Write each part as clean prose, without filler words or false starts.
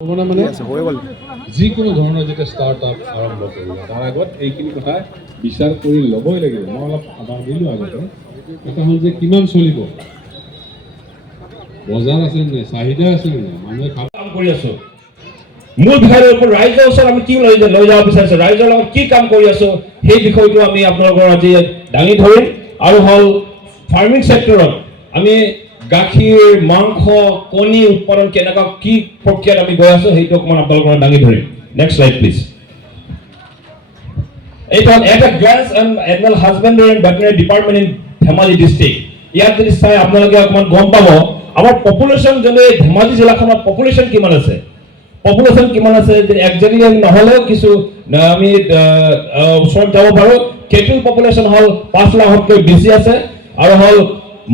মানে যিকোনো ধৰণৰ যেতিয়া ষ্টাৰ্টআপ আৰম্ভ কৰিবা তাৰ আগত এইখিনি কথা বিচাৰ কৰি ল'বই লাগিব। মই অলপ আধাৰ দিলোঁ আগতে, এটা হ'ল যে কিমান চলিব, বজাৰ আছে নে, চাহিদা আছে নে, মানুহে কাম কৰি আছো। মূল বিষয়ৰ ওপৰত ৰাইজৰ ওচৰত আমি কি লৈ যাব বিচাৰিছো, ৰাইজৰ লগত কি কাম কৰি আছো, সেই বিষয়টো আমি আপোনালোকৰ আজি দাঙি ধৰিম। আৰু হ'ল ফাৰ্মিং ছেক্টৰত আমি গাখীৰ, মাংস, কণী উৎপাদন কেনেকুৱা কি প্ৰক্ৰিয়াত আমি গৈ আছো সেইটো অকণমান আপোনালোকৰ দাঙি ধৰিম। Next slide please. এইটো এটা grass and animal husbandry and veterinary department in Dhemaji district. ইয়াত যদি চাই আপোনালোকে অকণমান গম পাব আমাৰ পপুলেশ্যন যদি ধেমাজি জিলাখনত পপুলেশ্যন কিমান আছে, পপুলেশ্যন কিমান আছে একজেক্টলি নহ'লেও কিছু আমি ওচৰত যাব পাৰোঁ। কেটল পপুলেশ্যন হ'ল 5 লাখতকৈ বেছি আছে, আৰু হ'ল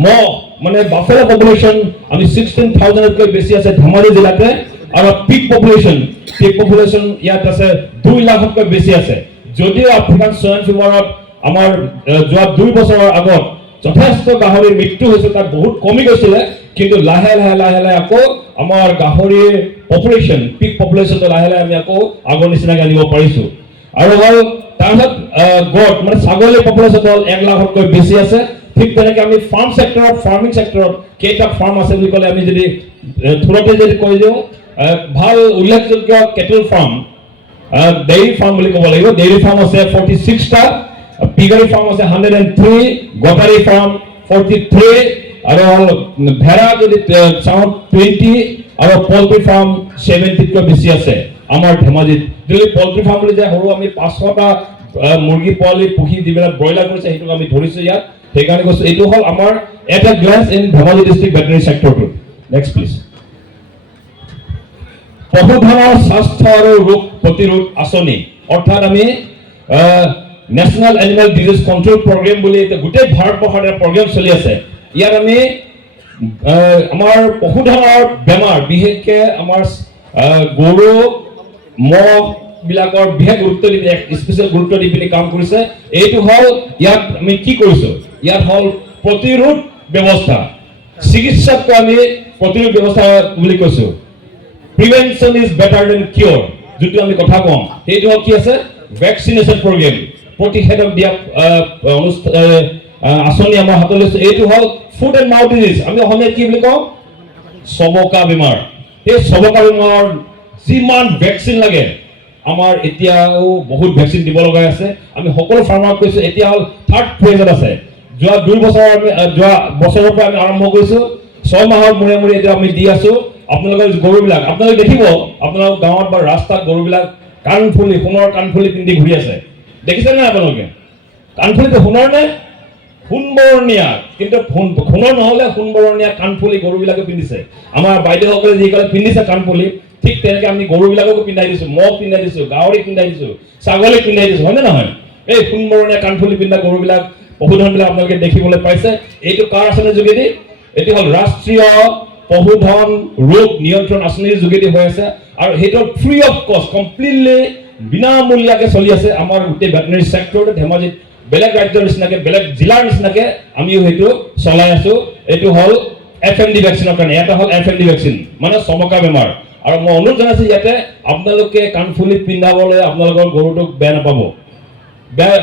মহ মানে বাফেলো পপুলেশ্যন আমি 16,000তকৈ বেছি আছে ধেমাজি জিলাতে। আৰু পিগ পপুলেশ্যন ইয়াত আছে 2 লাখতকৈ বেছি আছে। যদিও আফ্ৰিকান সোয়াইন ফিভাৰত আমাৰ যোৱা 2 বছৰৰ আগত যথেষ্ট গাহৰিৰ মৃত্যু হৈছিল, তাত বহুত কমি গৈছিলে, কিন্তু লাহে লাহে আকৌ আমাৰ গাহৰিৰ পপুলেশ্যন পিক পপুলেশ্যনটো লাহে আমি আকৌ আগৰ নিচিনাকৈ আনিব পাৰিছোঁ। আৰু হ'ল তাৰপিছত গড মানে ছাগলীৰ পপুলেশ্যন হ'ল 1 লাখতকৈ বেছি আছে। ঠিক তেনেকৈ আমি ফাৰ্মিং ছেক্টৰত কেইটা ফাৰ্ম আছে বুলি ক'লে আমি যদি থোৰতে যদি কৈ দিওঁ, ভাল উল্লেখযোগ্য কেটল ফাৰ্ম, ডেইৰী ফাৰ্ম বুলি ক'ব লাগিব। ডেইৰী ফাৰ্ম আছে 46টা, পিগাৰী ফাৰ্ম আছে 103, গটাৰী ফাৰ্ম 43, আৰু ভেড়া যদি চাওঁ 20, আৰু পল্ট্ৰি ফাৰ্ম 70তকৈ বেছি আছে আমাৰ ধেমাজিত। যদি পল্ট্ৰি ফাৰ্ম বুলি যায়, সৰু আমি 500টা মুৰ্গী পোৱালি পুহি যিবিলাক ব্ৰইলাৰ কৰিছে সেইটোক আমি ধৰিছোঁ ইয়াত, সেইকাৰণে কৈছোঁ এইটো হ'ল আমাৰ এটা glance in Dhemaji district veterinary ছেক্টৰটো। Next please. পশুধনৰ স্বাস্থ্য আৰু ৰোগ প্ৰতিৰোধ আঁচনি, অৰ্থাৎ আমি national animal disease control programme বুলি গোটেই ভাৰতবৰ্ষত এটা প্ৰগ্ৰেম চলি আছে। ইয়াত আমি আমাৰ পশুধনৰ বেমাৰ, বিশেষকৈ আমাৰ গৰু মহ বিলাকৰ বিশেষ গুৰুত্ব দি স্পেচিয়েল গুৰুত্ব দি পিনি কাম কৰিছে। এইটো হ'ল ইয়াত আমি কি কৰিছোঁ, ইয়াত হ'ল প্ৰতিৰোধ ব্যৱস্থা, চিকিৎসাতকৈ আমি প্ৰতিৰোধ ব্যৱস্থা বুলি কৈছোঁ। প্ৰিভেনশ্যন ইজ বেটাৰ দেন কিয়ৰ, যিটো আমি কথা কওঁ সেইটো হ'ল কি আছে ভেকচিনেশ্যন প্ৰগ্ৰেম, প্ৰতিষেধক দিয়া আঁচনি আমাৰ হাতত লৈছে। এইটো হ'ল ফুড এণ্ড মাউথ ডিজিজ, আমি অসমীয়াত কি বুলি কওঁ চবকা বেমাৰ। সেই চবকা বেমাৰৰ যিমান ভেকচিন লাগে আমাৰ এতিয়াও বহুত ভেকচিন দিব লগা আছে। আমি সকলো ফাৰ্মাৰক কৈছোঁ, এতিয়া হ'ল 3rd ফেজত আছে। যোৱা 2 বছৰ যোৱা বছৰৰ পৰা আমি আৰম্ভ কৰিছোঁ, 6 মাহৰ মূৰে মূৰে এতিয়া আমি দি আছোঁ। আপোনালোকৰ গৰুবিলাক আপোনালোকে দেখিব, আপোনালোকৰ গাঁৱত বা ৰাস্তাত গৰুবিলাক কাণফুলি, সোণৰ কাণফুলি পিন্ধি ঘূৰি আছে, দেখিছে নে আপোনালোকে? কাণফুলিটো সোণৰ নে সোণবৰণীয়া, কিন্তু সোণৰ নহ'লে সোণবৰণীয়া কাণফুলি গৰুবিলাকে পিন্ধিছে। আমাৰ বাইদেউসকলে যিসকলে পিন্ধিছে কাণফুলি, ঠিক তেনেকৈ আমি গৰুবিলাককো পিন্ধাই দিছোঁ, মহ পিন্ধাই দিছোঁ, গাহৰি পিন্ধাই দিছোঁ, ছাগলী পিন্ধাই দিছোঁ, হয়নে নহয়? এই সোণবৰণীয়া কাণফুলি পিন্ধা গৰুবিলাক পশুধনবিলাক আপোনালোকে দেখিবলৈ পাইছে। এইটো কাৰ আঁচনিৰ যোগেদি? এইটো হ'ল ৰাষ্ট্ৰীয় পশুধন ৰোগ নিয়ন্ত্ৰণ আঁচনিৰ যোগেদি হৈ আছে, আৰু সেইটো ফ্ৰী অফ কষ্ট, কমপ্লিটলি বিনামূলীয়াকৈ চলি আছে আমাৰ গোটেই ভেটেনাৰী ছেক্টৰটো ধেমাজিত। বেলেগ ৰাজ্যৰ নিচিনাকৈ, বেলেগ জিলাৰ নিচিনাকৈ আমিও সেইটো চলাই আছোঁ। এইটো হ'ল FMD ভেকচিনৰ কাৰণে। এটা হ'ল FMD ভেকচিন মানে চবকা বেমাৰ। আৰু মই অনুৰোধ জনাইছোঁ ইয়াতে আপোনালোকে কাণফুলি পিন্ধাবলৈ আপোনালোকৰ গৰুটোক বেয়া নাপাব,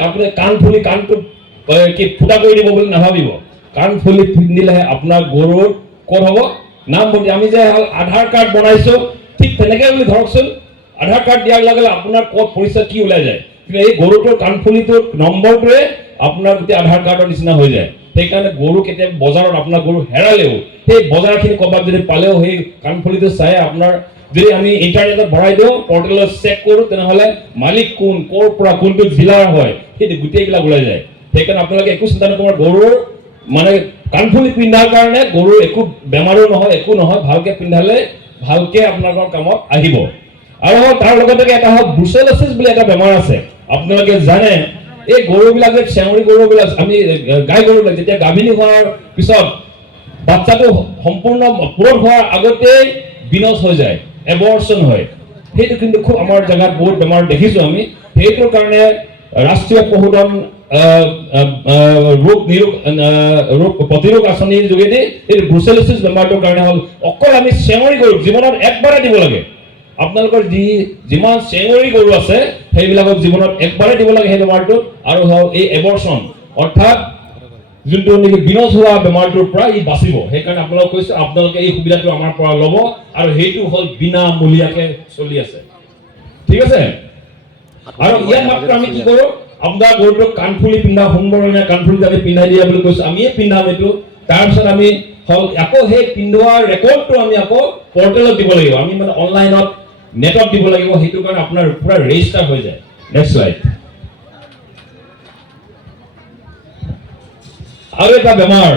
আপুনি কাণফুলি কাণটো কি ফুটা কৰি দিব বুলি নাভাবিব। কাণফুলি পিন্ধিলেহে আপোনাৰ গৰুৰ ক'ত হ'ব নামভৰ্তি। আমি যে আধাৰ কাৰ্ড বনাইছোঁ ঠিক তেনেকৈ বুলি ধৰকচোন, আধাৰ কাৰ্ড দিয়াৰ লগে লগে আপোনাৰ ক'ত পৰিচয় কি ওলাই যায়, কিন্তু এই গৰুটোৰ কাণফুলিটোৰ নম্বৰটোৱে আপোনাৰ গোটেই আধাৰ কাৰ্ডৰ নিচিনা হৈ যায়। সেইকাৰণে গৰু কেতিয়াবা বজাৰত আপোনাৰ গৰু হেৰালেও সেই বজাৰখিনি ক'ৰবাত যদি পালেও সেই কাণফুলিটো চাই আপোনাৰ যদি আমি ইণ্টাৰনেটত ভৰাই দিওঁ, পৰ্টেলত চেক কৰোঁ, তেনেহ'লে মালিক কোন, ক'ৰ পৰা, কোনটো জিলাৰ হয়, সেই গোটেইবিলাক ওলাই যায়। সেইকাৰণে আপোনালোকে একো চিন্তা নকৰিব, গৰুৰ মানে কাণফুলি পিন্ধাৰ কাৰণে গৰুৰ একো বেমাৰো নহয়, একো নহয়, ভালকৈ পিন্ধালে ভালকৈ আপোনালোকৰ কামত আহিব। আৰু তাৰ লগতে এটা হ'ল ব্ৰুচেলোচিছ বুলি এটা বেমাৰ আছে। আপোনালোকে জানে এই গৰুবিলাক যে চেউৰী গৰুবিলাক, আমি গাই গৰুবিলাক যেতিয়া গাভিনী হোৱাৰ পিছত বাচ্চাটো সম্পূৰ্ণ পূৰঠ হোৱাৰ আগতেই বিনষ্ট হৈ যায়, এবৰ্চন হয়। সেইটো কিন্তু খুব আমাৰ জেগাত বহুত বেমাৰ দেখিছোঁ আমি। সেইটোৰ কাৰণে ৰাষ্ট্ৰীয় পশুধন ৰোগ প্ৰতিৰোধ আঁচনিৰ যোগেদি এই ব্ৰুচেলোচিছ বেমাৰটোৰ কাৰণে হ'ল অকল আমি চেউৰী গৰুক জীৱনত একবাৰে দিব লাগে। আপোনালোকৰ যিমান চেঙৰি গৰু আছে সেইবিলাকক জীৱনত একবাৰে দিব লাগে সেই বেমাৰটো, আৰু এই এবৰ্চন অৰ্থাৎ যোনটো নেকি বিনষ্ট হোৱা বেমাৰটোৰ পৰা ই বাচিব। সেইকাৰণে আপোনালোকক কৈছো আপোনালোকে এই সুবিধাটো আমাৰ পৰা ল'ব, আৰু সেইটো হ'ল বিনামূলীয়াকে চলি আছে, ঠিক আছে। আৰু ইয়াত মাত্ৰ আমি কি কৰো, আপোনাৰ গৰুটোক কাণফুলি পিন্ধা, সুন্দৰনে কাণফুলি আমি পিন্ধাই দিয়া বুলি কৈছো, আমিয়ে পিন্ধাম এইটো। তাৰপিছত আমি আকৌ সেই পিন্ধোৱাৰ ৰেকৰ্ডটো আমি আকৌ পৰ্টেলত দিব লাগিব, আমি মানে অনলাইনত নেটত দিব লাগিব, সেইটো কাৰণে আপোনাৰ পুৰা ৰেজিষ্টাৰ হৈ যায়। Next slide. আৰু এটা বেমাৰ,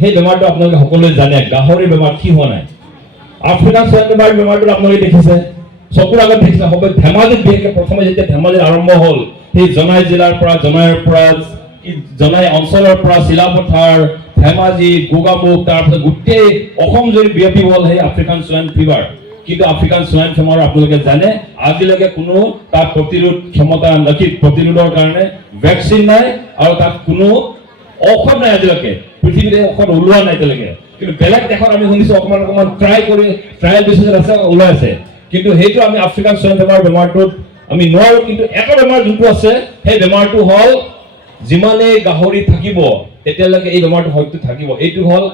সেই বেমাৰটো আপোনালোকে সকলোৱে জানে, গাহৰি বেমাৰ কি হোৱা নাই। আফ্ৰিকান সোৱাইন ফিভাৰ বেমাৰটো আপোনালোকে দেখিছে, চকুৰ আগত দেখিছে। সকলো ধেমাজিত বিশেষকৈ প্ৰথমে যেতিয়া ধেমাজিত আৰম্ভ হ'ল, সেই জনাই জিলাৰ পৰা, জনাই অঞ্চলৰ পৰা চিলাপথাৰ, ধেমাজি, গোগামুখ, তাৰপিছত গোটেই অসম জুৰি বিয়পি হ'ল সেই আফ্ৰিকান সোৱাইন ফিভাৰ। কিন্তু আফ্ৰিকান সোৱাইন ফিভাৰ আপোনালোকে জানে আজিলৈকে কোনো তাৰ প্ৰতিৰোধ ক্ষমতা নাকি, প্ৰতিৰোধৰ কাৰণে ভেকচিন নাই, আৰু তাত কোনো ঔষধ নাই আজিলৈকে, পৃথিৱীতে ঔষধ ওলোৱা নাই এতিয়ালৈকে। কিন্তু বেলেগ দেশত আমি শুনিছো অকমান ট্ৰায়েল বেচিছত আছে, ওলাই আছে। কিন্তু সেইটো আমি আফ্ৰিকান সোৱাইন ফিভাৰ বেমাৰটোত আমি নোৱাৰো। কিন্তু এটা বেমাৰ যোনটো আছে, সেই বেমাৰটো হ'ল যিমানেই গাহৰি থাকিব তেতিয়ালৈকে এই বেমাৰটো হয়তো থাকিব। এইটো হ'ল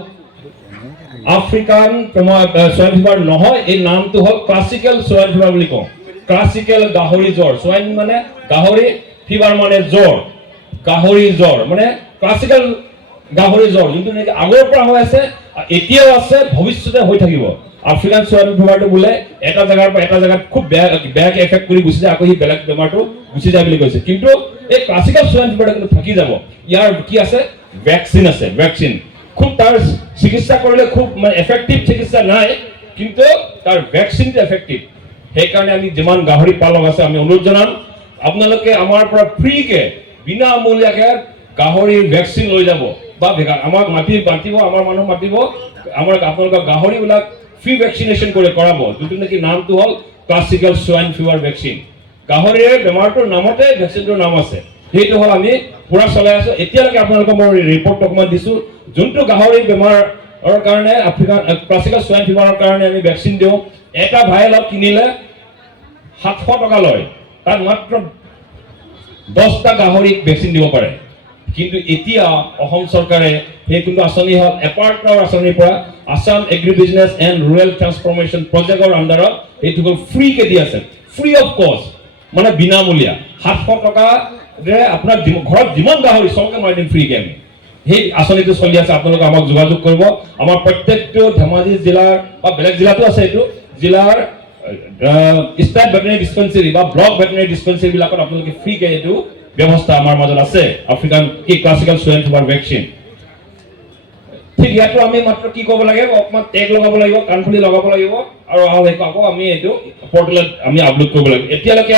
আফ্ৰিকান সোৱাইন ফিভাৰ নহয়, এই নামটো হ'ল ক্লাছিকেল সোৱাইন ফিভাৰ বুলি কওঁ। ক্লাছিকেল গাহৰি জ্বৰ, সোৱাইন মানে গাহৰি, ফিভাৰ মানে জ্বৰ, গাহৰি জ্বৰ মানে ক্লাছিকেল গাহৰি জ্বৰ, যোনটো নেকি আগৰ পৰা হৈ আছে, এতিয়াও আছে, ভৱিষ্যতে হৈ থাকিব। আফ্ৰিকান সোৱাইন ফিভাৰটো বোলে এটা জেগাৰ পৰা এটা জেগাত খুব বেয়াকে এফেক্ট কৰি গুচি যায়, আকৌ সি বেলেগ বেমাৰটো গুচি যায় বুলি কৈছে। কিন্তু এই ক্লাছিকেল সোৱাইন ফিভাৰটো কিন্তু থাকি যাব। ইয়াৰ কি আছে, ভেকচিন আছে, ভেকচিন। খুব তাৰ চিকিৎসা কৰিলে খুব মানে এফেক্টিভ চিকিৎসা নাই, কিন্তু তাৰ ভেকচিনটো এফেক্টিভ। সেইকাৰণে আমি যিমান গাহৰি পালক আছে আমি অনুৰোধ জনাম, আপোনালোকে আমাৰ পৰা ফ্ৰীকে বিনামূলীয়াকে গাহৰিৰ ভেকচিন লৈ যাব, বা আমাক মাতিব, আমাৰ মানুহ মাতিব, আপোনালোকৰ গাহৰিবিলাক ফ্ৰী ভেকচিনেশ্যন কৰাব, যোনটো নেকি নামটো হ'ল ক্লাছিকেল সোৱাইন ফিভাৰ ভেকচিন। গাহৰিৰ বেমাৰটোৰ নামতে ভেকচিনটোৰ নাম আছে, সেইটো হ'ল আমি পুৰা চলাই আছো। এতিয়ালৈকে আপোনালোকক মই ৰিপৰ্ট অকমান দিছো, যোনটো গাহৰি বেমাৰৰ কাৰণে আফ্ৰিকান ক্লাছিকেল সোৱাইন ফিভাৰৰ কাৰণে আমি ভেকচিন দিওঁ, এটা ভাইলত কিনিলে 700 টকা লয়, তাত মাত্ৰ 10টা গাহৰিক ভেকচিন দিব পাৰে। কিন্তু এতিয়া অসম চৰকাৰে সেই কোনটো আঁচনি হ'ল এপাৰ্টৰ আঁচনিৰ পৰা Assam agri business and rural transformation প্ৰজেক্টৰ আণ্ডাৰত এইটো ফ্ৰীকে দি আছে, ফ্ৰী অফ কষ্ট, মানে বিনামূলীয়া। 700 টকাৰে আপোনাৰ ঘৰত যিমান গাহৰি চবকে মাৰি দিম ফ্ৰীকে আমি। সেই আঁচনিটো চলি আছে, আপোনালোকে আমাক যোগাযোগ কৰিব। আমাৰ প্ৰত্যেকটো ধেমাজি জিলাৰ বা বেলেগ জিলাতো আছে, এইটো জিলাৰ ষ্টেট ভেটেনেৰী ডিস্পেন্সাৰী বা ব্লক ভেটেনেৰী ডিস্পেন্সাৰী বিলাকত আপোনালোকে ফ্ৰীকে এইটো ব্যৱস্থা আমাৰ মাজত আছে, আফ্ৰিকান কি ক্লাছিকেল সোৱাইন ফিভাৰ ভেকচিন। ঠিক ইয়াতো আমি মাত্ৰ কি কৰিব লাগে, অকমান টেগ লগাব লাগিব, কাণফুলি লগাব লাগিব, আৰু আকৌ আমি এইটো পৰ্টেলত আমি আপলোড কৰিব লাগিব। এতিয়ালৈকে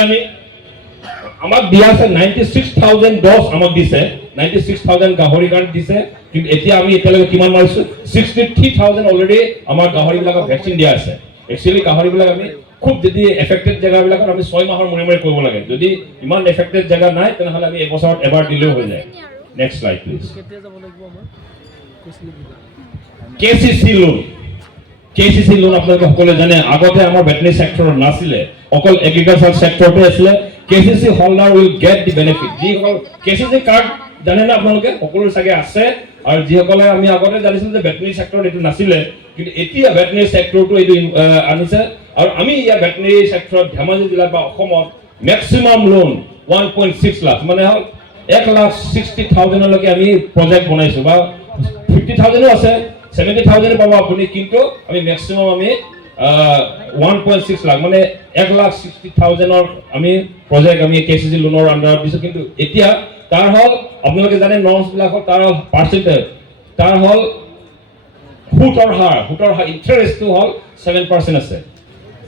আমাক দিয়া আছে 96,000 ড'জ আমাক দিছে, 96,000 গাহৰি কাৰণে দিছে। কিন্তু এতিয়া আমি এতিয়ালৈকে কিমান মাৰিছো, 63,000 অলৰেডি আমাৰ গাহৰিবিলাকক ভেকচিন দিয়া আছে। একচুৱেলি গাহৰিবিলাক আমি খুব যদি এফেক্টেড জেগাবিলাকত আমি 6 মাহৰ মূৰে মূৰে কৰিব লাগে। যদি ইমান এফেক্টেড জেগা নাই তেনেহ'লে আমি এবছৰত এবাৰ দিলেও হৈ যায়। Next slide please. KCC loan, KCC loan আপোনালোকে সকলোৱে জানে, আগতে আমাৰ ভেটেনেৰী চেক্টৰত নাছিলে, অকল এগ্ৰিকালচাৰ চেক্টৰতে আছিলে। KCC holder will get the benefit. যিসকল কেচিচি কাৰ্ড জানে না আপোনালোকে, সকলোৰে চাগে আছে। আৰু যিসকলে আমি আগতে জানিছিলো যে ভেটেনেৰী চেক্টৰত এইটো নাছিলে, কিন্তু এতিয়া ভেটেনেৰী চেক্টৰটো এইটো আনিছে। আৰু আমি ইয়াৰ ভেটেনেৰী চেক্টৰত ধেমাজি জিলাত বা অসমত মেক্সিমাম লোন 1.6 লাখ, মানে হ'ল 1,60,000লৈকে আমি প্ৰজেক্ট বনাইছো, বা 50,000ও আছে, 70,000 পাব আপুনি। কিন্তু আমি মেক্সিমাম আমি 1.6 লাখ মানে 1,60,000ৰ আমি প্ৰজেক্ট আমি কেচিচি লোনৰ আণ্ডাৰত দিছো। কিন্তু এতিয়া তাৰ হ'ল আপোনালোকে জানে নৰ্মছ বিলাকত তাৰ পাৰ্চেণ্টেজ, তাৰ হ'ল সুতৰ হাৰ ইণ্টাৰেষ্টটো হ'ল 7% আছে।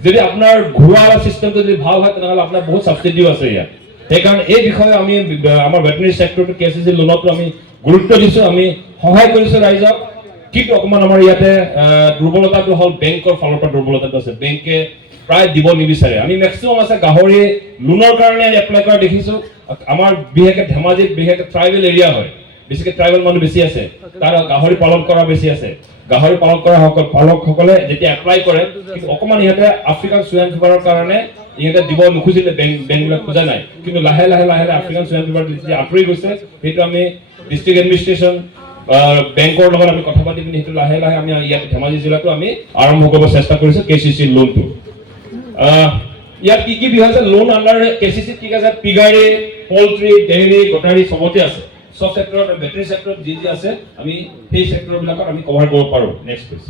যদি আপোনাৰ ঘূৰা চিষ্টেমটো যদি ভাল হয় তেনেহ'লে আপোনাৰ বহুত ছাবচিডিও আছে ইয়াত। সেইকাৰণে এই বিষয়ে আমি আমাৰ ভেটেনেৰী চেক্টৰটো কেচিচি লোনতো আমি গুৰুত্ব দিছো, আমি সহায় কৰিছো ৰাইজক। কিন্তু অকমান আমাৰ ইয়াতে দুৰ্বলতাটো হ'ল বেংকৰ ফালৰ পৰা দুৰ্বলতাটো আছে, বেংকে প্ৰায় দিব নিবিচাৰে। আমি মেক্সিমাম আছে গাহৰি লোনৰ কাৰণে এপ্লাই কৰা দেখিছো। আমাৰ বিশেষকৈ ধেমাজিত বিশেষকৈ ট্ৰাইবেল এৰিয়া হয়, বেছিকৈ ট্ৰাইবেল মানুহ বেছি আছে, তাৰ গাহৰি পালন কৰা বেছি আছে। গাহৰি পালন কৰা পালকসকলে যেতিয়া এপ্লাই কৰে, কিন্তু অকণমান ইহঁতে আফ্ৰিকান চুৱাইন ফিভাৰৰ কাৰণে ইহঁতে দিব নোখোজিলে, বেংকবিলাক খোজা নাই। কিন্তু লাহে লাহে আফ্ৰিকান চুৱাইন ফিভাৰ যেতিয়া আঁতৰি গৈছে, সেইটো আমি ডিষ্ট্ৰিক্ট এডমিনিষ্ট্ৰেশ্যন বেংকৰ লগত আমি কথা পাতি পিনি সেইটো লাহে লাহে আমি ইয়াত ধেমাজি জিলাতো আমি আৰম্ভ কৰিব চেষ্টা কৰিছোঁ KCC লোনটো। ইয়াত কি কি বিষয় আছে? লোন আণ্ডাৰ KCC ঠিক আছে, পিগাৰী, পল্ট্ৰি, ডেইৰী, গটাৰী চবতে আছে। সব সেক্টৰত, বেটাৰী সেক্টৰত যি যি আছে আমি সেই সেক্টৰবিলাকত আমি কভাৰ কৰিব পাৰোঁ। Next please.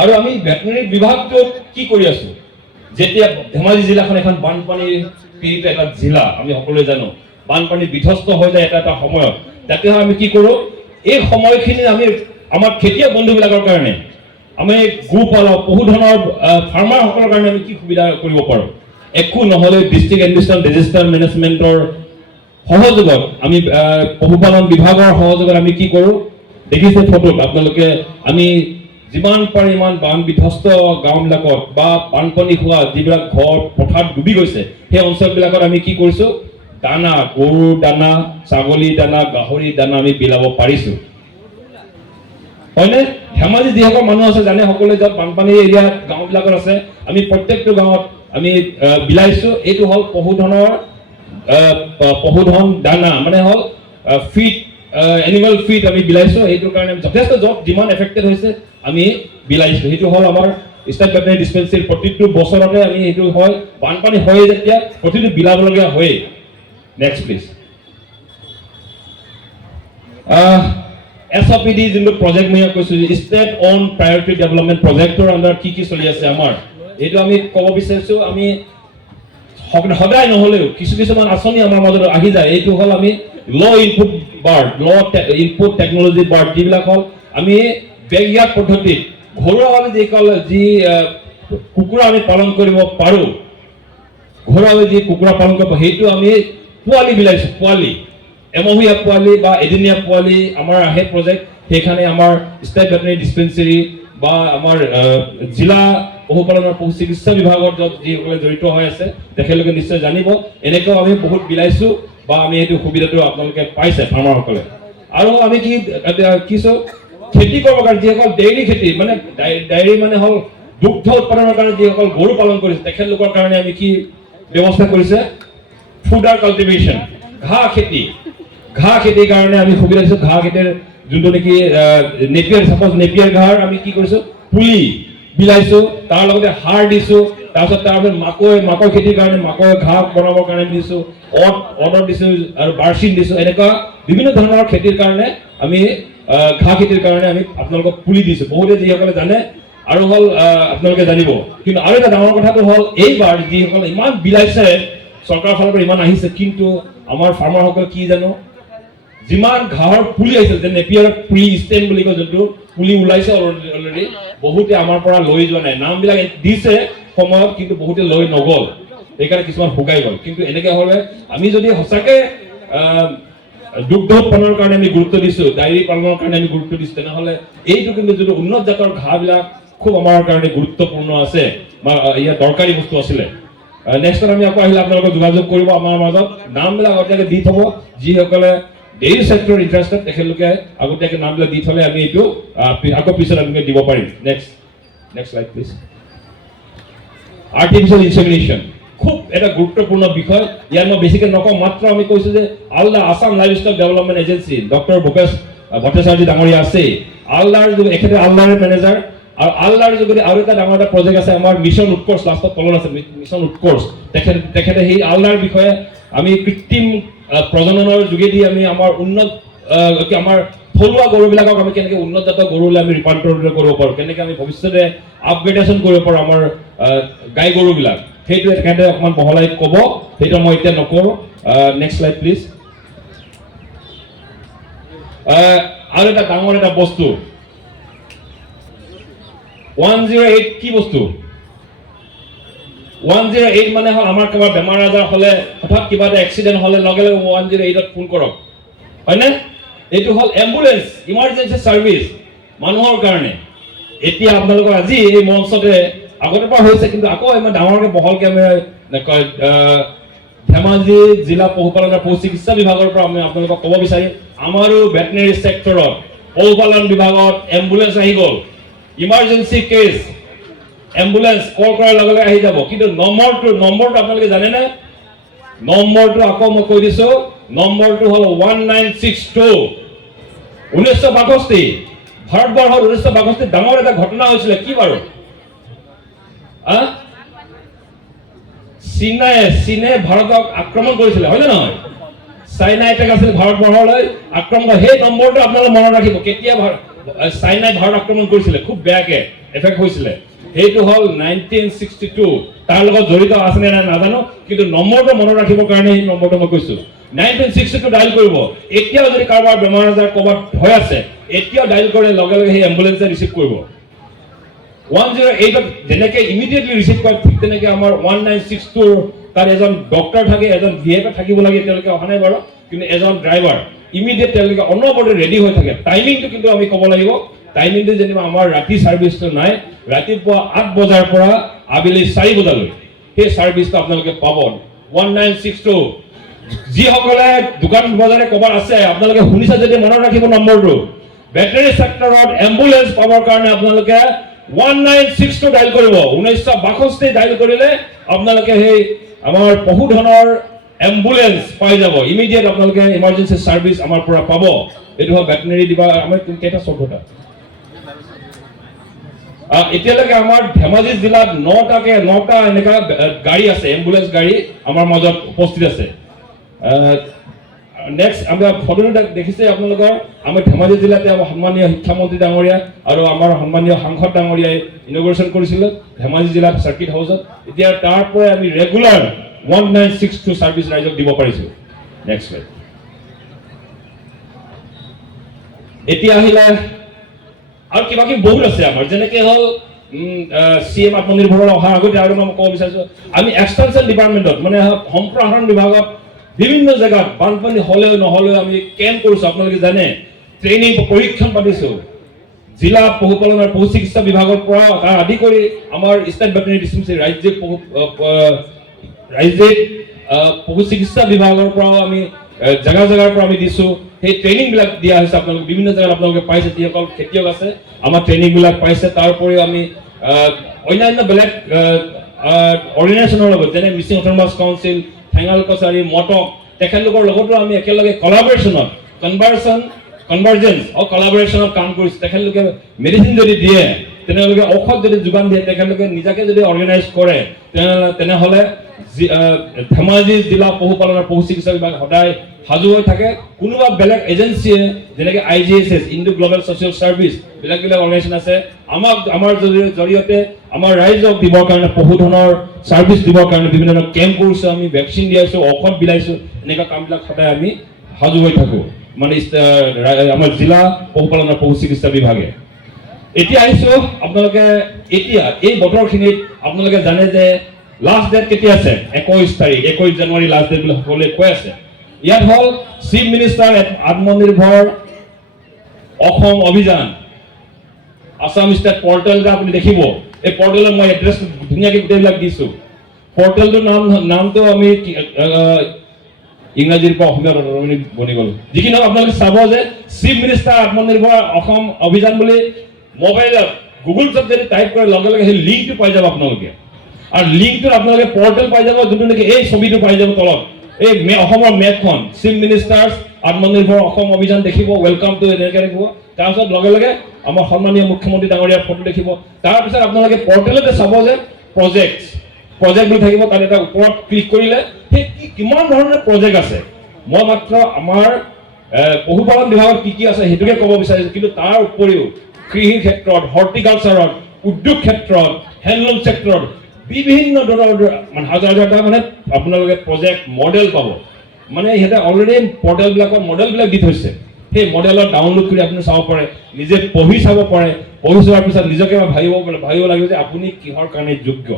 আৰু আমি ভেটেনেৰী বিভাগটোত কি কৰি আছো? যেতিয়া ধেমাজি জিলাখন এখন বানপানীৰ পীড়িত এটা জিলা, আমি সকলোৱে জানো, বানপানী বিধ্বস্ত হৈ যায় এটা সময়ত, তেতিয়া আমি কি কৰোঁ? এই সময়খিনি আমি আমাৰ খেতিয়ক বন্ধুবিলাকৰ কাৰণে, আমি গোপালক পশুধনৰ ফাৰ্মাৰসকলৰ কাৰণে আমি কি সুবিধা কৰিব পাৰোঁ? একো নহ'লে ডিষ্ট্ৰিক্ট এডমিনিষ্ট্ৰেশ্যন ডিজাষ্টাৰ মেনেজমেণ্টৰ সহযোগত আমি পশুপালন বিভাগৰ সহযোগত আমি কি কৰোঁ? দেখিছে ফটোত আপোনালোকে, আমি যিমান পাৰি ইমান বান বিধ্বস্ত গাঁওবিলাকত বা বানপানী হোৱা যিবিলাক ঘৰ পথাৰত ডুবি গৈছে, সেই অঞ্চলবিলাকত আমি কি কৰিছোঁ? দানা, গৰুৰ দানা, ছাগলী দানা, গাহৰি দানা আমি বিলাব পাৰিছোঁ, হয়নে? ধেমাজি যিসকল মানুহ আছে জানে, সকলোৱে য'ত বানপানী এৰিয়া গাঁওবিলাকত আছে, আমি প্ৰত্যেকটো গাঁৱত আমি বিলাইছোঁ। এইটো হ'ল পশুধন দানা, মানে হ'ল ফিড, এনিমেল ফিড আমি বিলাইছোঁ। সেইটোৰ কাৰণে যথেষ্ট য'ত যিমান এফেক্টেড হৈছে আমি বিলাইছোঁ। সেইটো হ'ল আমাৰ ষ্টেট ভেটেনেৰী ডিস্পেন্সাৰী। প্ৰতিটো বছৰতে আমি সেইটো হয়, বানপানী হয়ে যেতিয়া প্ৰতিটো বিলাবলগীয়া হয়েই। Next please. SOPD যোনটো প্ৰজেক্ট মই কৈছোঁ, ষ্টেট অন প্ৰায়ৰিটি ডেভেলপমেণ্ট প্ৰজেক্টৰ আণ্ডাৰ কি কি চলি আছে আমাৰ, এইটো আমি ক'ব বিচাৰিছোঁ। আমি সদায় নহ'লেও কিছুমান আঁচনি আমাৰ মাজত আহি যায়। এইটো হ'ল আমি ল input bird, input technology bird, যিবিলাক হ'ল আমি বেকয়াৰ্ড পদ্ধতিত ঘৰুৱাভাৱে যি কুকুৰা আমি পালন কৰিব পাৰোঁ, ঘৰুৱাভাৱে যি কুকুৰা পালন কৰিব, সেইটো আমি পোৱালি বিলাইছোঁ। পোৱালি এমহীয়া পোৱালি বা এদিনীয়া পোৱালি আমাৰ আহে প্ৰজেক্ট। সেইখানে আমাৰ ষ্টেট ভেটেনেৰী ডিস্পেন্সাৰী বা আমাৰ জিলা পশুপালনৰ পশু চিকিৎসা বিভাগৰ য'ত যিসকলে জড়িত হৈ আছে তেখেতলোকে নিশ্চয় জানিব। এনেকৈও আমি বহুত বিলাইছোঁ বা আমি এইটো সুবিধাটো আপোনালোকে পাইছে ফাৰ্মাৰসকলে। আৰু আমি কি খেতি কৰিবৰ কাৰণে যিসকল ডেইৰী খেতি, মানে ডায়েৰী মানে হ'ল দুগ্ধ উৎপাদনৰ কাৰণে যিসকল গৰু পালন কৰিছে, তেখেতলোকৰ কাৰণে আমি কি ব্যৱস্থা কৰিছে? ফুডাৰ কাল্টিভেশ্যন, ঘাঁহ খেতিৰ কাৰণে আমি সুবিধা দিছোঁ। ঘাঁহ খেতিৰ যোনটো নেকি নেপিয়াৰ, চাপ'জ নেপিয়াৰ ঘাঁহৰ আমি কি কৰিছোঁ? পুলি বিলাইছোঁ, তাৰ লগতে সাৰ দিছোঁ। তাৰপিছত মাকৈ খেতিৰ কাৰণে মাকৈ ঘাঁহ বনাবৰ কাৰণে দিছোঁ, অৰ্ডাৰ দিছোঁ আৰু বাৰ্চিন দিছোঁ। এনেকুৱা বিভিন্ন ধৰণৰ খেতিৰ কাৰণে আমি ঘাঁহ খেতিৰ কাৰণে আমি আপোনালোকক পুলি দিছোঁ। বহুতে যিসকলে জানে আৰু হ'ল আপোনালোকে জানিব। কিন্তু আৰু এটা ডাঙৰ কথাটো হ'ল এইবাৰ যিসকলে ইমান বিলাইছে, চৰকাৰৰ ফালৰ পৰা ইমান আহিছে, কিন্তু আমাৰ ফাৰ্মাৰসকলে কি জানো, যিমান ঘাঁহৰ পুলি আহিছে, যে নেপিয়াৰ পুলি ষ্টেম বুলি কয়, যোনটো পুলি ওলাইছে অলৰেডি, বহুতে আমাৰ পৰা লৈ যোৱা নাই। নামবিলাক দিছে সময়ত, কিন্তু বহুতে লৈ নগ'ল, সেইকাৰণে কিছুমান শুকাই গ'ল। কিন্তু এনেকৈ হ'লে আমি যদি সঁচাকৈ দুগ্ধ উৎপাদনৰ কাৰণে আমি গুৰুত্ব দিছোঁ, ডায়েৰী পালনৰ কাৰণে আমি গুৰুত্ব দিছোঁ, তেনেহ'লে এইটো কিন্তু যিটো উন্নত জাতৰ ঘাঁহবিলাক খুব আমাৰ কাৰণে গুৰুত্বপূৰ্ণ আছে বা ইয়াত দৰকাৰী বস্তু আছিলে। নেক্সটত আমি আকৌ আহিলে আপোনালোকে যোগাযোগ কৰিব আমাৰ মাজত। নামবিলাক আগতীয়াকৈ দি থ'ব, যিসকলে ডেইৰী ছেক্টৰ ইণ্টাৰেষ্টেড তেখেতলোকে আগতীয়াকৈ নামবিলাক দি থ'লে আমি এইটো আকৌ পিছত আমি দিব পাৰিম। Next slide please. আৰ্টিফিচিয়েল ইনছেমিনেশ্যন খুব এটা গুৰুত্বপূৰ্ণ বিষয়। ইয়াত মই বেছিকৈ নকওঁ, মাত্ৰ আমি কৈছোঁ যে আলদা Assam livestock development agency, doctor Bhupesh Bhattacharya ডাঙৰীয়া আছে। আলদাৰ এখেতে আলদাৰ মেনেজাৰ, আৰু আলদাৰ যোগেদি আৰু এটা ডাঙৰ এটা প্ৰজেক্ট আছে আমাৰ মিছন উৎকৰ্ষ, লাষ্টত তলত আছে মিছন উৎকৰ্ষ। তেখেতে সেই আলদাৰ বিষয়ে আমি কৃত্ৰিম প্ৰজননৰ যোগেদি আমি আমাৰ উন্নত আমাৰ থলুৱা গৰুবিলাকক আমি কেনেকৈ উন্নত জাতৰ গৰুলৈ আমি ৰূপান্তৰিত কৰিব পাৰোঁ, কেনেকৈ আমি ভৱিষ্যতে আপগ্ৰেডেশ্যন কৰিব পাৰোঁ আমাৰ গাই গৰুবিলাক, সেইটো তেখেতে অকণমান বহলাই ক'ব। সেইটো মই এতিয়া নকৰোঁ। Next slide please. আৰু এটা ডাঙৰ এটা বস্তু 108 কি বস্তু? 108 মানে হ'ল আমাৰ কিবা বেমাৰ আজাৰ হ'লে, হঠাৎ কিবা এটা এক্সিডেণ্ট হ'লে লগে লগে 108ত ফোন কৰক, হয়নে? এইটো হ'ল এম্বুলেঞ্চ, ইমাৰ্জেঞ্চি ছাৰ্ভিচ মানুহৰ কাৰণে। এতিয়া আপোনালোকৰ আজি এই মঞ্চতে আগতে পৰা হৈছে, কিন্তু আকৌ ইমান ডাঙৰকৈ বহলকৈ আমি ধেমাজি জিলা পশুপালন আৰু পশু চিকিৎসা বিভাগৰ পৰা আমি আপোনালোকক ক'ব বিচাৰিম আমাৰো ভেটেনেৰি সেক্টৰত পশুপালন বিভাগত এম্বুলেন্স আহি গ'ল ইমাৰ্জেন্সি কেছ এম্বুলেন্স কল কৰাৰ লগে লগে আহি যাব কিন্তু নম্বৰটো আপোনালোকে জানেনে নম্বৰটো আকৌ মই কৈ দিছো নম্বৰটো হ'ল 1962 1962 ভাৰতবৰ্ষৰ 1962 ডাঙৰ এটা ঘটনা হৈছিলে কি বাৰু চীনে ভাৰতক আক্ৰমণ কৰিছিলে হয় নে নহয় চাইনা এটেক আছিল ভাৰতবৰ্ষলৈ আক্ৰমণ সেই নম্বৰটো আপোনালোকে মনত ৰাখিব কেতিয়া চাইনাই ভাৰত আক্ৰমণ কৰিছিলে খুব বেয়াকে এফেক্ট হৈছিলে সেইটো হ'ল 1962 তাৰ লগত জড়িত আছে নে নাই নাজানো কিন্তু নম্বৰটো মনত ৰাখিবৰ কাৰণে এই নম্বৰটো মই কৈছো 1962 ডায়াল কৰিব এতিয়াও যদি কাৰোবাৰ বেমাৰ আজাৰ ক'ৰবাত হৈ আছে এতিয়াও ডায়াল কৰে লগে লগে সেই এম্বুলেন্সে ৰিচিভ কৰিব 108 যেনেকে ইমিডিয়েটলি ৰিচিভ কৰে ঠিক তেনেকে আমাৰ 1962 তাৰ এজন ডক্টৰ থাকে এজন ভিএফ থাকিব লাগে তেওঁলোকে অহা নাই বাৰু কিন্তু এজন ড্ৰাইভাৰ ইমিডিয়েট তেওঁলোকে অনবৰতে ৰেডি হৈ থাকে টাইমিংটো কিন্তু আমি ক'ব লাগিব টাইমিংটো যেনিবা আমাৰ ৰাতি সাৰ্ভিসটো নাই ৰাতিপুৱা 8 বজাৰ পৰা আবেলি 4 বজালৈ সেই সাৰ্ভিসটো আপোনালোকে পাব 1962 যিসকলে দোকান বজাৰে ক'বাত আছে আপোনালোকে শুনিছে যদি মনত ৰাখিব নম্বৰটো ভেটেনেৰি সেক্টৰত এম্বুলেন্স পাবৰ কাৰণে আপোনালোকে 1962 ডায়াল কৰিব 1962 ডায়াল কৰিলে আপোনালোকে সেই আমাৰ পশুধনৰ এম্বুলেন্স পাই যাব ইমিডিয়েট আপোনালোকে ইমাৰ্জেন্সি সাৰ্ভিস আমাৰ পৰা পাব এটো হ'ল ভেটেনেৰি দিবা আমাৰ কেইটা চবটা এতিয়ালৈকে আমাৰ ধেমাজি জিলাত 9টা এনেকা গাড়ী আছে এম্বুলেন্স গাড়ী আমাৰ মাজত উপস্থিত আছে নেক্সট আমৰা ফটোটা দেখিছে আপোনালোকৰ আমাৰ ধেমাজি জিলাতে আমাৰ সন্মানীয় শিক্ষামন্ত্ৰী ডাঙৰীয়া আৰু আমাৰ সন্মানীয় সাংসদ ডাঙৰীয়াই ইনগ্ৰেচন কৰিছিল ধেমাজি জিলা সাৰ্কিট হাউসত এতিয়া তাৰ পৰা আমি ৰেগুলাৰ 1962 সাৰ্ভিস ৰাইজক দিব পাৰিছো নেক্সট স্লাইড এতিয়া আহিলে আৰু কিবা কি বহুত আছে আমাৰ যেনেকে হ'ল সিএম আত্মনিৰ্ভৰ অহাৰ আগতে আৰু মই ক'ব বিচাৰিছো আমি এক্সটেনশন ডিপাৰ্টমেন্টত মানে সম্প্ৰসাৰণ বিভাগত বিভিন্ন জায়গাত বানপানী হলেও নহলেও আমি ক্যাম্প কৰিছো আপোনালোকে জানে ট্ৰেইনিং পৰীক্ষণ পাতিছো জিলা পশুপালন আৰু পশু চিকিৎসা বিভাগৰ পৰা আদি কৰি আমাৰ ষ্টেট ভেটেনেৰি ডিস্ট্ৰিক্ট ৰাজ্যিক পশু চিকিৎসা বিভাগৰ পৰা আমি জায়গাৰ পৰা আমি দিছো সেই ট্ৰেইনিং বিলাক দিয়া হৈছে আপোনালোকে বিভিন্ন জায়গাত আপোনালোকে পাইছে যিসকল খেতিয়ক আছে আমাৰ ট্ৰেইনিং বিলাক পাইছে তাৰ উপৰিও আমি অন্যান্য বেলেগ অৰ্গেনাইজেশ্যনৰ লগত যেনে মিছিং অট'নমাছ কাউন্সিল ঠেঙাল কছাৰী মটক তেখেতলোকৰ লগতো আমি একেলগে কলাবৰেশ্যনত কনভাৰ্জেন্স আৰু কলাবৰেশ্যনত কাম কৰিছো তেখেতলোকে মেডিচিন যদি দিয়ে তেনেহ'লে ঔষধ যদি যোগান দিয়ে তেখেতলোকে নিজাকে যদি অৰ্গেনাইজ কৰে তেনেহ'লে ধেমাজি জিলা পশুপালন আৰু পশু চিকিৎসা বিভাগ সদায় সাজু হৈ থাকে কোনোবা বেলেগ এজেন্সিয়ে যেনেকে IGSS Indo global social service বেলেগ অৰ্গেনাইজেশ্যন আছে আমাৰ জৰিয়তে আমাৰ ৰাইজক দিবৰ কাৰণে পশুধনৰ ছাৰ্ভিচ দিবৰ কাৰণে বিভিন্ন ধৰণৰ কেম্প কৰিছো আমি ভেকচিন দিয়াইছো ঔষধ বিলাইছো এনেকুৱা কামবিলাক সদায় আমি সাজু হৈ থাকো মানে আমাৰ জিলা পশুপালন আৰু পশু চিকিৎসা বিভাগে এতিয়া আহিছো আপোনালোকে এতিয়া এই বতৰখিনিত আপোনালোকে জানে যে লাষ্ট ডেট কেতিয়া আছে 21 তাৰিখ 21 জানুৱাৰী লাষ্ট ডেট বুলি সকলোৱে কৈ আছে ইয়াত হ'ল চিফ মিনিষ্টাৰ আত্মনিৰ্ভৰ অসম অভিযান আসাম ষ্টেট পৰ্টেলটা আপুনি দেখিব এই পৰ্টেলত মই এড্ৰেছ ধুনীয়াকৈ গোটেইবিলাক দিছো পৰ্টেলটোৰ নামটো আমি ইংৰাজীৰ পৰা অসমীয়াত বনি গ'ল যিকি নহওক আপোনালোকে চাব যে চিফ মিনিষ্টাৰ আত্মনিৰ্ভৰ অসম অভিযান বুলি মোবাইলত গুগলত যদি টাইপ কৰে লগে লগে সেই লিংকটো পাই যাব আপোনালোকে আৰু লিংকটোত আপোনালোকে পৰ্টেল পাই যাব যোনটো নেকি এই ছবিটো পাই যাব তলত এই অসমৰ মেপখন চিফ মিনিষ্টাৰ আত্মনিৰ্ভৰ অসম অভিযান দেখিব ৱেলকাম টু এনেকৈ দেখিব তাৰপিছত লগে লগে আমাৰ সন্মানীয় মুখ্যমন্ত্ৰী ডাঙৰীয়াৰ ফটো দেখিব তাৰপিছত আপোনালোকে পৰ্টেলতে চাব যে প্ৰজেক্ট বুলি থাকিব তাত এটা ওপৰত ক্লিক কৰিলে সেই কিমান ধৰণৰ প্ৰজেক্ট আছে মই মাত্ৰ আমাৰ পশুপালন বিভাগত কি আছে সেইটোকে ক'ব বিচাৰিছো কিন্তু তাৰ উপৰিও কৃষি ক্ষেত্ৰত হৰ্টিকালচাৰত উদ্যোগ ক্ষেত্ৰত হেণ্ডলুম চেক্টৰত বিভিন্ন ধৰণৰ মানে হাজাৰটা মানে আপোনালোকে প্ৰজেক্ট মডেল পাব মানে ইহঁতে অলৰেডি মডেলবিলাক দি থৈছে সেই মডেলত ডাউনলোড কৰি আপুনি চাব পাৰে নিজে পঢ়ি চাব পাৰে পঢ়ি চোৱাৰ পিছত নিজকে ভাবিব লাগিব যে আপুনি কিহৰ কাৰণে যোগ্য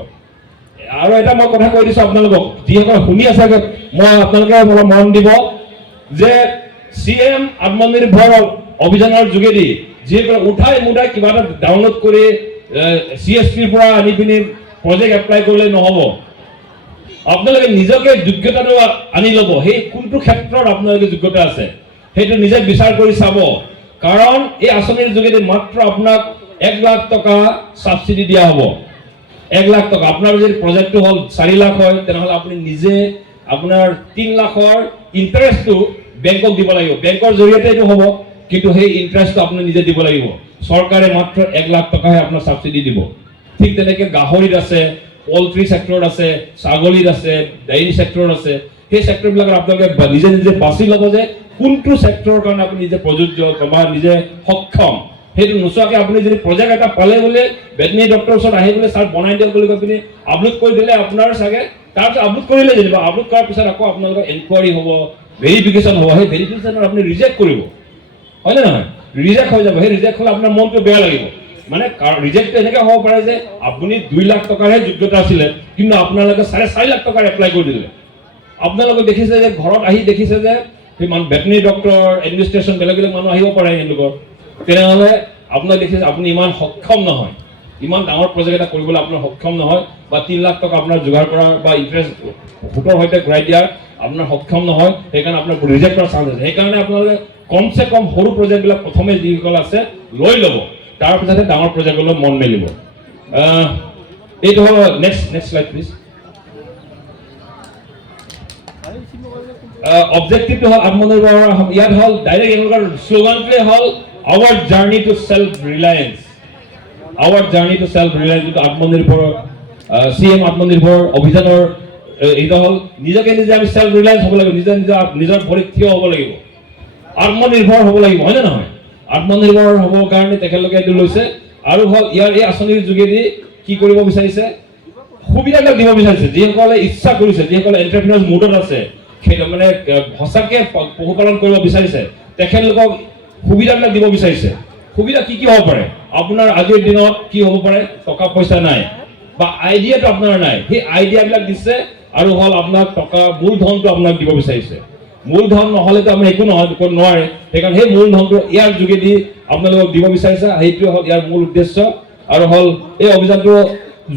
আৰু এটা মই কথা কৈ দিছো আপোনালোকক যিসকল শুনি আছে মই আপোনালোকে অলপ মন দিব যে CM আত্মনিৰ্ভৰ অভিযানৰ যোগেদি যিসকল উঠাই মুঠাই কিবা এটা ডাউনলোড কৰি CSP পৰা আনি পিনি প্ৰজেক্ট এপ্লাই কৰিলে নহ'ব আপোনালোকে নিজকে যোগ্যতাটো আনি ল'ব, সেই কোনটো ক্ষেত্ৰত আপোনালোকে যোগ্যতা আছে সেইটো নিজে বিচাৰ কৰি চাব। কাৰণ এই আঁচনিৰ যোগেদি মাত্ৰ আপোনাক 1 লাখ টকা সাবসিডি দিয়া হ'ব। 1 লাখ টকা। আপোনাৰ যদি প্ৰজেক্টটো হ'ল 4 লাখ হয়, তেনেহ'লে আপুনি নিজে আপোনাৰ 3 লাখৰ ইণ্টাৰেষ্টটো বেংকক দিব লাগিব। বেংকৰ জৰিয়তে এইটো হ'ব, কিন্তু সেই ইণ্টাৰেষ্টটো আপুনি নিজে দিব লাগিব। চৰকাৰে মাত্ৰ 1 লাখ টকাহে আপোনাক সাবসিডি দিব। ঠিক তেনেকৈ গাহৰিত আছে, পল্ট্ৰি সেক্টৰত আছে, ছাগলীত আছে, ডেইৰী সেক্টৰত আছে। সেই সেক্টৰবিলাকত আপোনালোকে নিজে নিজে বাছি ল'ব যে কোনটো সেক্টৰৰ কাৰণে আপুনি নিজে প্ৰযোজ্য বা নিজে সক্ষম। সেইটো নোচোৱাকৈ আপুনি যদি প্ৰজেক্ট এটা পালে বোলে ভেটেৰিনেৰী ডক্টৰৰ ওচৰত আহি বোলে ছাৰ বনাই দিয়ক বুলি কৈ পিনি আপলোড কৰি দিলে আপোনাৰ চাগে, তাৰপিছত আপলোড কৰিলে যেনিবা আপলোড কৰাৰ পিছত আকৌ আপোনালোকৰ এনকুৱাৰী হ'ব, ভেৰিফিকেশ্যন হ'ব। সেই ভেৰিফিকেশ্যনত আপুনি ৰিজেক্ট কৰিব, হয়নে নহয়? ৰিজেক্ট হৈ যাব। সেই ৰিজেক্ট হ'লে আপোনাৰ মনটো বেয়া লাগিব। মানে ৰিজেক্টটো এনেকৈ হ'ব পাৰে যে আপুনি 2 লাখ টকাৰহে যোগ্যতা আছিলে, কিন্তু আপোনালোকে 4.5 লাখ টকাৰ এপ্লাই কৰি দিলে। আপোনালোকে দেখিছে যে ঘৰত আহি দেখিছে যে সেই ভেটেৰিনেৰী ডক্টৰ, এডমিনিষ্ট্ৰেশ্যন বেলেগ বেলেগ মানুহ আহিব পাৰে তেওঁলোকৰ। তেনেহ'লে আপোনাক দেখিছে আপুনি ইমান সক্ষম নহয়, ইমান ডাঙৰ প্ৰজেক্ট এটা কৰিবলৈ আপোনাৰ সক্ষম নহয়, বা 3 লাখ টকা আপোনাৰ যোগাৰ কৰাৰ বা ইণ্টাৰেষ্ট সুতৰ সৈতে ঘূৰাই দিয়াৰ আপোনাৰ সক্ষম নহয়। সেইকাৰণে আপোনাৰ ৰিজেক্ট কৰাৰ চান্স আছে। সেইকাৰণে আপোনালোকে কমচে কম সৰু প্ৰজেক্টবিলাক প্ৰথমে যিসকল আছে লৈ ল'ব, তাৰপিছতহে ডাঙৰ প্ৰজেক্টলৈ মন মেলিব। এইটো হ'ল নেক্সট শ্লাইড প্লিজ। অবজেক্টিভটো হ'ল আত্মনিৰ্ভৰ। ইয়াত হ'ল ডাইৰেক্ট এওঁলোকৰ শ্লোগানটোৱে হ'ল our journey to self reliance. Our journey to self reliance, যিটো আত্মনিৰ্ভৰ CM আত্মনিৰ্ভৰ অভিযানৰ এইটো হ'ল নিজকে নিজে আমি সেল্ফ ৰিলায়েন্স হ'ব লাগিব, নিজৰ ভৰিত থিয় হ'ব লাগিব, আত্মনিৰ্ভৰ হ'ব লাগিব, হয়নে নহয়? আত্মনিৰ্ভৰ হ'বৰ কাৰণে তেখেতলোকে এইটো লৈছে। আৰু হ'ল ইয়াৰ এই আঁচনিৰ যোগেদি কি কৰিব বিচাৰিছে, সুবিধাবিলাক দিব বিচাৰিছে। যিসকলে ইচ্ছা কৰিছে, যিসকলে এণ্টাৰপ্ৰিনাৰ্ছ মুডত আছে, মানে সঁচাকৈ পশুপালন কৰিব বিচাৰিছে, তেখেতলোকক সুবিধাবিলাক দিব বিচাৰিছে। সুবিধা কি কি হ'ব পাৰে? আপোনাৰ আজিৰ দিনত কি হ'ব পাৰে, টকা পইচা নাই বা আইডিয়াটো আপোনাৰ নাই, সেই আইডিয়াবিলাক দিছে। আৰু হ'ল আপোনাক টকা মূলধনটো আপোনাক দিব বিচাৰিছে। মূলধন নহ'লেতো আপুনি একো নোৱাৰে। সেইকাৰণে সেই মূলধনটো ইয়াৰ যোগেদি আপোনালোকক দিব বিচাৰিছে। সেইটোৱে হ'ল ইয়াৰ মূল উদ্দেশ্য। আৰু হ'ল এই অভিযানটো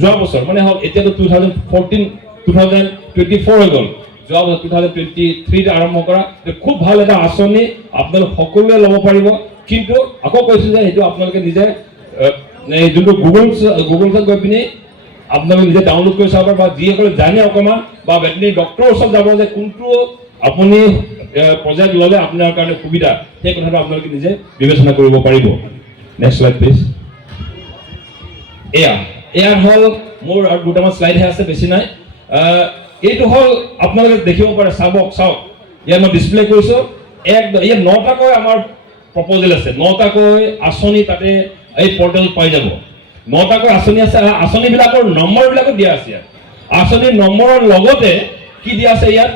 যোৱা বছৰ মানে হ'ল এতিয়াতো 2024 হৈ গ'ল, যোৱা বছৰ 2023 আৰম্ভ কৰা। খুব ভাল এটা আঁচনি, আপোনালোক সকলোৱে ল'ব পাৰিব। কিন্তু আকৌ কৈছোঁ যে সেইটো আপোনালোকে নিজে যোনটো গুগলত গৈ পিনি আপোনালোকে নিজে ডাউনলোড কৰি চাব পাৰে, বা যিসকলে জানে অকণমান বা ভেটেৰিনেৰী ডক্টৰৰ ওচৰত যাব যে কোনটো আপুনি প্ৰজেক্ট ল'লে আপোনাৰ কাৰণে সুবিধা, সেই কথাটো আপোনালোকে নিজে বিবেচনা কৰিব পাৰিব। Next slide please. এয়া হ'ল মোৰ আৰু দুটামান শ্লাইডহে আছে, বেছি নাই। এইটো হ'ল আপোনালোকে দেখিব পাৰে, চাওক ইয়াত মই ডিছপ্লে কৰিছোঁ। ইয়াত 9টাকৈ আমাৰ প্ৰপ'জেল আছে, 9টাকৈ আঁচনি তাতে এই পৰ্টেল পাই যাব। 9টাকৈ আঁচনি আছে। আঁচনিবিলাকৰ নম্বৰবিলাকো দিয়া আছে ইয়াত। আঁচনিৰ নম্বৰৰ লগতে কি দিয়া আছে ইয়াত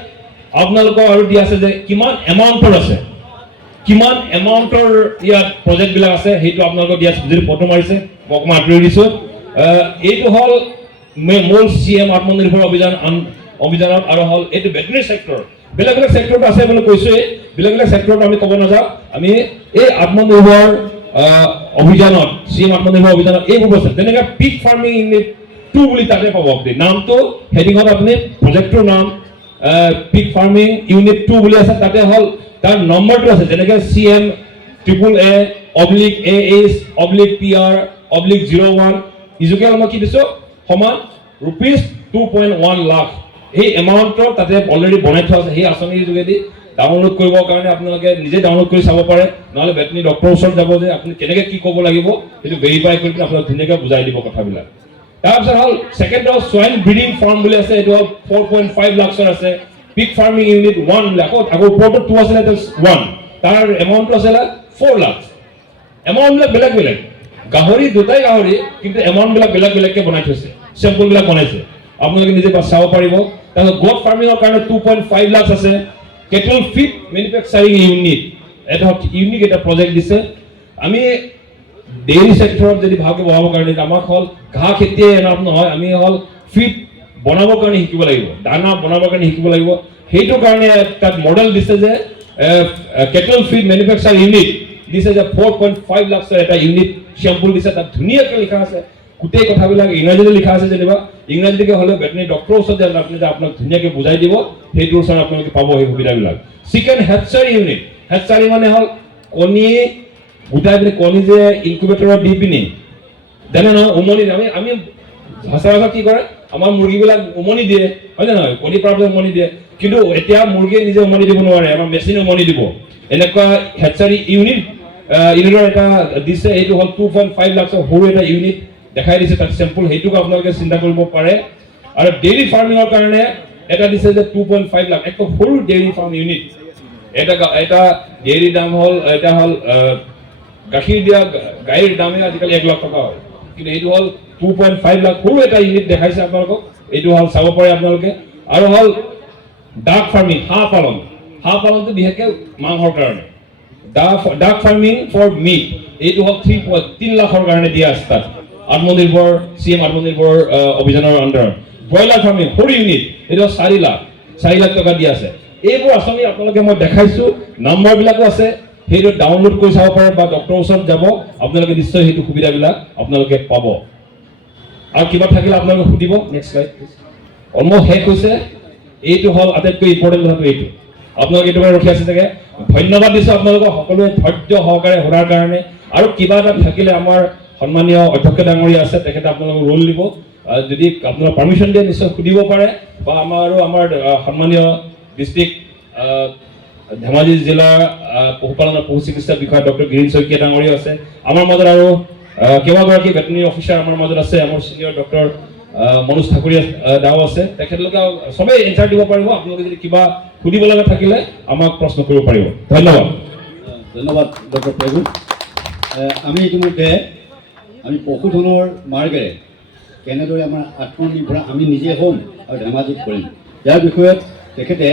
আপোনালোকৰ আৰু দিয়া আছে যে কিমান এমাউণ্টৰ আছে, কিমান এমাউণ্টৰ ইয়াত প্ৰজেক্টবিলাক আছে, সেইটো আপোনালোকক দিয়া আছে। যদি ফটো মাৰিছে মই অকণমান আঁতৰি দিছোঁ। এইটো হ'ল মূল CM আত্মনিৰ্ভৰ অভিযানত। আৰু হ'ল এইটো ভেটেৰিনেৰী সেক্টৰ। বেলেগ বেলেগ সেক্টৰত আছে বুলি কৈছোঁৱেই, বেলেগ বেলেগ সেক্টৰত আমি ক'ব নাযাওঁ। আমি এই আত্মনিৰ্ভৰ অভিযানত, CM আত্মনিৰ্ভৰ অভিযানত এইবোৰ আছে। তেনেকৈ পিগ ফাৰ্মিং ইউনিট 2 বুলি তাতে পাব আপুনি। নামটো হেডিঙত আপুনি প্ৰজেক্টটোৰ নাম পিগ ফাৰ্মিং ইউনিট 2 বুলি আছে। তাতে হ'ল তাৰ নম্বৰটো আছে, যেনেকৈ CM AAA/AH/PR/01 ইজুকেল মই কি দিছোঁ সমান ₹2.1 লাখ। সেই এমাউণ্টৰ তাতে অলৰেডি বনাই থোৱা আছে। সেই আঁচনিৰ যোগেদি ডাউনলোড কৰিবৰ কাৰণে আপোনালোকে নিজে ডাউনলোড কৰি চাব পাৰে, নহ'লে ভেটেৰিনেৰী ডক্টৰৰ ওচৰত যাব যে আপুনি কেনেকৈ কি ক'ব লাগিব সেইটো ভেৰিফাই কৰি আপোনাক ধুনীয়াকৈ বুজাই দিব কথাবিলাক। তাৰপিছত হ'ল ছেকেণ্ড হ'ল সোৱাইন ব্ৰিডিং ফাৰ্ম বুলি আছে। এইটো হ'ল 4.5 লাখৰ আছে। পিগ ফাৰ্মিং ইউনিট 1 বুলি আকৌ ওপৰতো 2 আছিলে, 1 তাৰ এমাউণ্টটো আছিলে 4 লাখ। এমাউণ্টবিলাক বেলেগ বেলেগ। গাহৰি দুটাই গাহৰি, কিন্তু এমাউণ্টবিলাক বেলেগ বেলেগকৈ বনাই থৈছে, চেম্পলবিলাক বনাইছে, আপোনালোকে নিজে চাব পাৰিব। তাৰপিছত গোট ফাৰ্মিঙৰ কাৰণে 2.5 লাখ আছে। কেটল ফিড মেনুফেকচাৰিং ইউনিট, এটা ইউনিক এটা প্ৰজেক্ট দিছে। আমি ডেইৰী সেক্টৰত যদি ভালকৈ বঢ়াবৰ কাৰণে আমাক হ'ল ঘাঁহ খেতিয়ে এনাফ নহয়, আমি হ'ল ফিড বনাবৰ কাৰণে শিকিব লাগিব, দানা বনাবৰ কাৰণে শিকিব লাগিব। সেইটো কাৰণে তাত মডেল দিছে যে কেটল ফিড মেনুফেকচাৰ ইউনিট দিছে যে 4.5 লাখৰ এটা ইউনিট চেম্পল দিছে। তাত ধুনীয়াকৈ লিখা আছে গোটেই কথাবিলাক ইংৰাজীতে লিখা আছে যেনিবা ইংৰাজীকে হ'লেও ভেটেনেৰী ডক্টৰৰ ওচৰত যে আপুনি যে আপোনাক ধুনীয়াকৈ বুজাই দিব সেইটোৰ ওচৰত আপোনালোকে পাব সেই সুবিধাবিলাক চিকেন হেটচাৰী ইউনিট হেটচাৰী মানে হ'ল কণী গোটাই পিনে কণী যে ইনকুবেটৰত দি পিনি জানে নহয় উমনি আমি সচৰাচৰ কি কৰে আমাৰ মুৰ্গীবিলাক উমনি দিয়ে হয় নে নহয় কণী পৰাৰ পিছত উমনি দিয়ে কিন্তু এতিয়া মুৰ্গীয়ে নিজে উমনি দিব নোৱাৰে আমাৰ মেচিনে উমনি দিব এনেকুৱা হেটচাৰী ইউনিটৰ এটা দিছে এইটো হ'ল 2.5 লাখৰ সৰু এটা ইউনিট দেখাই দিছে তাত চেম্পল সেইটোক আপোনালোকে চিন্তা কৰিব পাৰে আৰু ডেইৰী ফাৰ্মিঙৰ কাৰণে এটা দিছে যে 2.5 লাখ একটা সৰু ডেইৰী ফাৰ্ম ইউনিট এটা ডেইৰী দাম হ'ল এটা হ'ল গাখীৰ দিয়া গাইৰ দামে আজিকালি 1 লাখ টকা হয় কিন্তু এইটো হ'ল 2.5 লাখ সৰু এটা ইউনিট দেখাইছে আপোনালোকক এইটো হ'ল চাব পাৰে আপোনালোকে আৰু হ'ল ডাক ফাৰ্মিং হাঁহ পালনটো বিশেষকৈ মাংসৰ কাৰণে ডাক ফাৰ্মিং ফৰ মিট এইটো হ'ল 3 লাখৰ কাৰণে দিয়া আছে তাত আত্মনিৰ্ভৰ CM আত্মনিৰ্ভৰ অভিযানৰ আণ্ডাৰত ব্ৰইলাৰ ফাৰ্মিং সৰু ইউনিট এইটো 4 লাখ টকা দিয়া আছে এইবোৰ আঁচনি আপোনালোকে মই দেখাইছো নাম্বাৰবিলাকো আছে সেইটো ডাউনলোড কৰি চাব পাৰে বা ডক্টৰৰ ওচৰত যাব আপোনালোকে নিশ্চয় সেইটো সুবিধাবিলাক আপোনালোকে পাব আৰু কিবা থাকিলে আপোনালোকে সুধিব নেক্সট শ্লাইড অলমষ্ট শেষ হৈছে এইটো হ'ল আটাইতকৈ ইম্পৰ্টেণ্ট কথাটো এইটো আপোনালোকে এইটো ৰখি আছে চাগে ধন্যবাদ দিছোঁ আপোনালোকক সকলোৱে ধৈৰ্য সহকাৰে শুনাৰ কাৰণে আৰু কিবা এটা থাকিলে আমাৰ সন্মানীয় অধ্যক্ষ ডাঙৰীয়া আছে তেখেতে আপোনালোকক ৰোল দিব যদি আপোনালোক পাৰ্মিশ্যন দিয়ে নিশ্চয় সুধিব পাৰে বা আমাৰ সন্মানীয় ডিষ্ট্ৰিক্ট ধেমাজি জিলাৰ পশুপালন পশু চিকিৎসা বিষয়া ডক্টৰ গিৰীন শইকীয়া ডাঙৰীয়া আছে আমাৰ মাজত আৰু কেইবাগৰাকী ভেটেনেৰী অফিচাৰ আমাৰ মাজত আছে আমাৰ চিনিয়ৰ ডক্টৰ মনোজ ঠাকুৰীয়া দাও আছে তেখেতলোকে সবেই এনচাৰ দিব পাৰিব আপোনালোকে যদি কিবা সুধিব লগা থাকিলে আমাক প্ৰশ্ন কৰিব পাৰিব ধন্যবাদ ডক্টৰ পেগু আমি ইতিমধ্যে আমি পশুধনৰ মাৰ্গেৰে কেনেদৰে আমাৰ আত্মনিৰ্ভৰ আমি নিজে হ'ম আৰু ধেমাজিত কৰিম ইয়াৰ বিষয়ত তেখেতে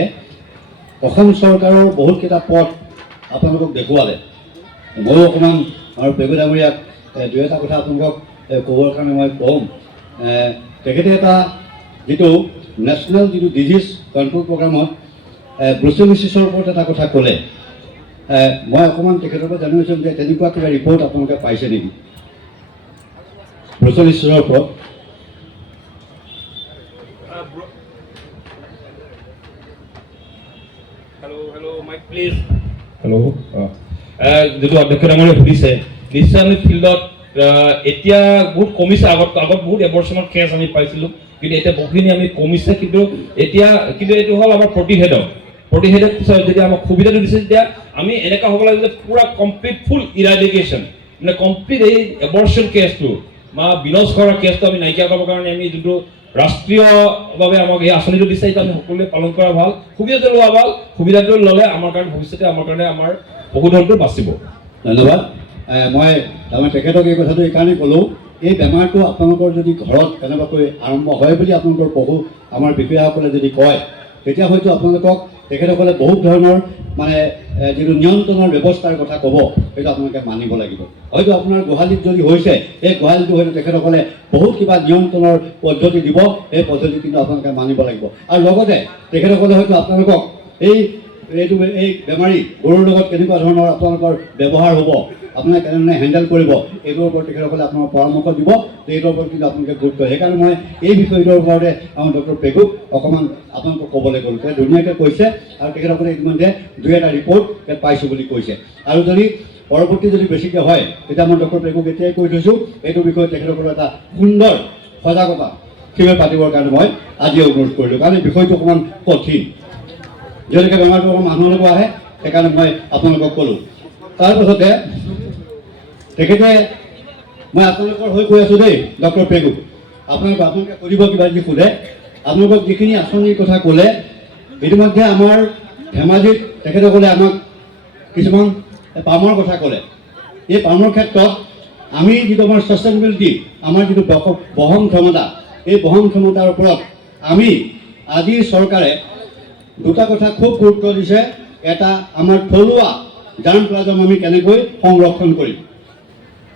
অসম চৰকাৰৰ বহুতকেইটা পথ আপোনালোকক দেখুৱালে ময়ো অকণমান আমাৰ পেগু ডাঙৰীয়াক দুই এটা কথা আপোনালোকক ক'বৰ কাৰণে মই ক'ম তেখেতে এটা যিটো নেশ্যনেল যিটো ডিজিজ কণ্ট্ৰল প্ৰগ্ৰামত ব্ৰুচেলোচিছৰ ওপৰত এটা কথা ক'লে মই অকণমান তেখেতৰ পৰা জানিব বিচাৰিম যে তেনেকুৱা কিবা ৰিপৰ্ট আপোনালোকে পাইছে নেকি ব্ৰুচেলোচিছৰ ওপৰত যিটো অধ্যক্ষ ডাঙৰীয়া সুধিছে নিশ্চয় আমি ফিল্ডত এতিয়া বহুত কমিছে আগত বহুত এবৰ্চনৰ কেছ আমি পাইছিলোঁ কিন্তু এতিয়া বহুখিনি আমি কমিছে কিন্তু এইটো হ'ল আমাৰ প্ৰতিষেধক যদি আমাক সুবিধাটো দিছে তেতিয়া আমি এনেকুৱা হ'ব লাগে যে পুৰা কমপ্লিট ফুল ইৰাডিকেশ্যন মানে কমপ্লিট এই এবৰ্চন কেছটো বা বিনষ্ট কৰা কেছটো আমি নাইকিয়া কৰাৰ কাৰণে আমি যোনটো ৰাষ্ট্ৰীয়ভাৱে আমাক এই আঁচনিটো দিছে এইটো আমি সকলোৱে পালন কৰা ভাল সুবিধাটো লোৱা ভাল সুবিধাটো ল'লে আমাৰ কাৰণে ভৱিষ্যতে আমাৰ পশুধনটো বাচিব ধন্যবাদ মই তাৰমানে তেখেতক এই কথাটো এইকাৰণেই ক'লোঁ এই বেমাৰটো আপোনালোকৰ যদি ঘৰত কেনেবাকৈ আৰম্ভ হয় বুলি আপোনালোকৰ পশু আমাৰ বিষয়াসকলে যদি কয় তেতিয়া হয়তো আপোনালোকক তেখেতসকলে বহুত ধৰণৰ মানে যিটো নিয়ন্ত্ৰণৰ ব্যৱস্থাৰ কথা ক'ব সেইটো আপোনালোকে মানিব লাগিব হয়তো আপোনাৰ গোহালিত যদি হৈছে সেই গোহালিটো হয়তো তেখেতসকলে বহুত কিবা নিয়ন্ত্ৰণৰ পদ্ধতি দিব সেই পদ্ধতি কিন্তু আপোনালোকে মানিব লাগিব আৰু লগতে তেখেতসকলে হয়তো আপোনালোকক এই বেমাৰী গৰুৰ লগত কেনেকুৱা ধৰণৰ আপোনালোকৰ ব্যৱহাৰ হ'ব আপোনালোকে কেনেধৰণে হেণ্ডেল কৰিব এইটোৰ ওপৰত তেখেতসকলে আপোনাক পৰামৰ্শ দিব এইটোৰ ওপৰত কিন্তু আপোনালোকে গুৰুত্ব সেইকাৰণে মই এই বিষয়টোৰ ওপৰতে আমাৰ ডক্টৰ পেগুক অকণমান আপোনালোকক ক'বলৈ গ'লোঁ তেখেতে ধুনীয়াকৈ কৈছে আৰু তেখেতসকলে ইতিমধ্যে দুই এটা ৰিপৰ্ট পাইছোঁ বুলি কৈছে আৰু যদি পৰৱৰ্তী যদি বেছিকৈ হয় তেতিয়া মই ডক্টৰ পেগুক এতিয়াই কৈ থৈছোঁ এইটোৰ বিষয়ে তেখেতসকলৰ এটা সুন্দৰ সজাগতা শিবিৰ পাতিবৰ কাৰণে মই আজি অনুৰোধ কৰিলোঁ কাৰণ এই বিষয়টো অকণমান কঠিন যিহেতুকে বেমাৰটো অকণমান মানুহলৈকো আহে সেইকাৰণে মই আপোনালোকক ক'লোঁ তাৰপাছতে তেখেতে মই আপোনালোকৰ হৈ কৈ আছোঁ দেই ডক্টৰ পেগু আপোনালোকে কৰিব কিবা যদি সোধে আপোনালোকক যিখিনি আঁচনিৰ কথা ক'লে ইতিমধ্যে আমাৰ ধেমাজিত তেখেতসকলে আমাক কিছুমান পামৰ কথা ক'লে এই পামৰ ক্ষেত্ৰত আমি যিটো আমাৰ ছাষ্টেইনেবিলিটি আমাৰ যিটো বহন ক্ষমতা এই বহন ক্ষমতাৰ ওপৰত আমি আজি চৰকাৰে দুটা কথা খুব গুৰুত্ব দিছে এটা আমাৰ থলুৱা জাৰ্ম প্লাজম আমি কেনেকৈ সংৰক্ষণ কৰিম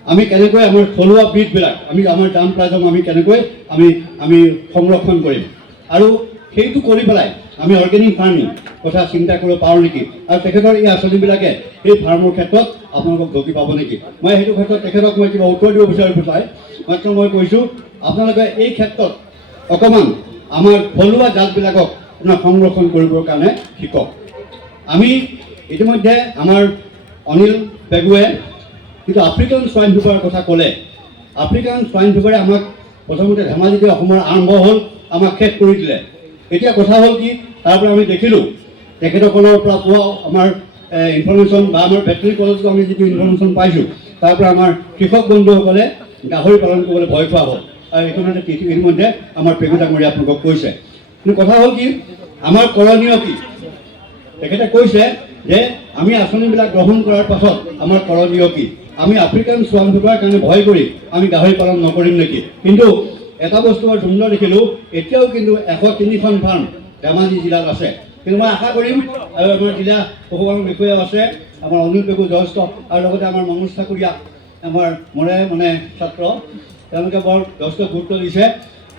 আমি কেনেকৈ আমাৰ থলুৱা বিধবিলাক আমাৰ জাৰ্ম প্লাজম আমি কেনেকৈ আমি সংৰক্ষণ কৰিম আৰু সেইটো কৰি পেলাই আমি অৰ্গেনিক ফাৰ্মিং কথা চিন্তা কৰিব পাৰোঁ নেকি, আৰু তেখেতৰ এই আঁচনিবিলাকে সেই ফাৰ্মৰ ক্ষেত্ৰত আপোনালোকক ঢুকি পাব নেকি। মই সেইটো ক্ষেত্ৰত তেখেতক মই কিবা উত্তৰ দিব বিচাৰোঁ পেলাই মাত্ৰ মই কৈছোঁ আপোনালোকে এই ক্ষেত্ৰত অকণমান আমাৰ থলুৱা জাতবিলাকক আপোনাৰ সংৰক্ষণ কৰিবৰ কাৰণে শিকক। আমি ইতিমধ্যে আমাৰ অনিল পেগুৱে কিন্তু আফ্ৰিকান স্বাইন ফিভাৰৰ কথা ক'লে। আফ্ৰিকান স্বাইন ফিভাৰে আমাক প্ৰথমতে ধেমাজিতে অসমৰ আৰম্ভ হ'ল, আমাক শেষ কৰি দিলে। এতিয়া কথা হ'ল কি, তাৰ পৰা আমি দেখিলোঁ তেখেতসকলৰ পৰা পোৱা আমাৰ ইনফৰ্মেশ্যন বা আমাৰ ভেটেৰিনেৰী কলেজত আমি যিটো ইনফৰ্মেশ্যন পাইছোঁ তাৰ পৰা আমাৰ কৃষক বন্ধুসকলে গাহৰি পালন কৰিবলৈ ভয় খোৱা হ'ল, আৰু এইখনতে ইতিমধ্যে আমাৰ পেগু ডাঙৰীয়া আপোনালোকক কৈছে। কিন্তু কথা হ'ল কি, আমাৰ কৰণীয় কি, তেখেতে কৈছে যে আমি আঁচনিবিলাক গ্ৰহণ কৰাৰ পাছত আমাৰ কৰণীয় কি, আমি আফ্ৰিকান স্বাইন ফিভাৰৰ কাৰণে ভয় কৰি আমি গাহৰি পালন নকৰিম নেকি। কিন্তু এটা বস্তু বৰ সুন্দৰ দেখিলোঁ, এতিয়াও কিন্তু 103খন ফাৰ্ম ধেমাজি জিলাত আছে। কিন্তু মই আশা কৰিম, আৰু আমাৰ জিলা পশুপালন বিষয়াও আছে, আমাৰ অনিল পেগু যথেষ্ট, আৰু লগতে আমাৰ মনোজ ঠাকুৰীয়া আমাৰ মানে ছাত্ৰ, তেওঁলোকে বৰ যথেষ্ট গুৰুত্ব দিছে।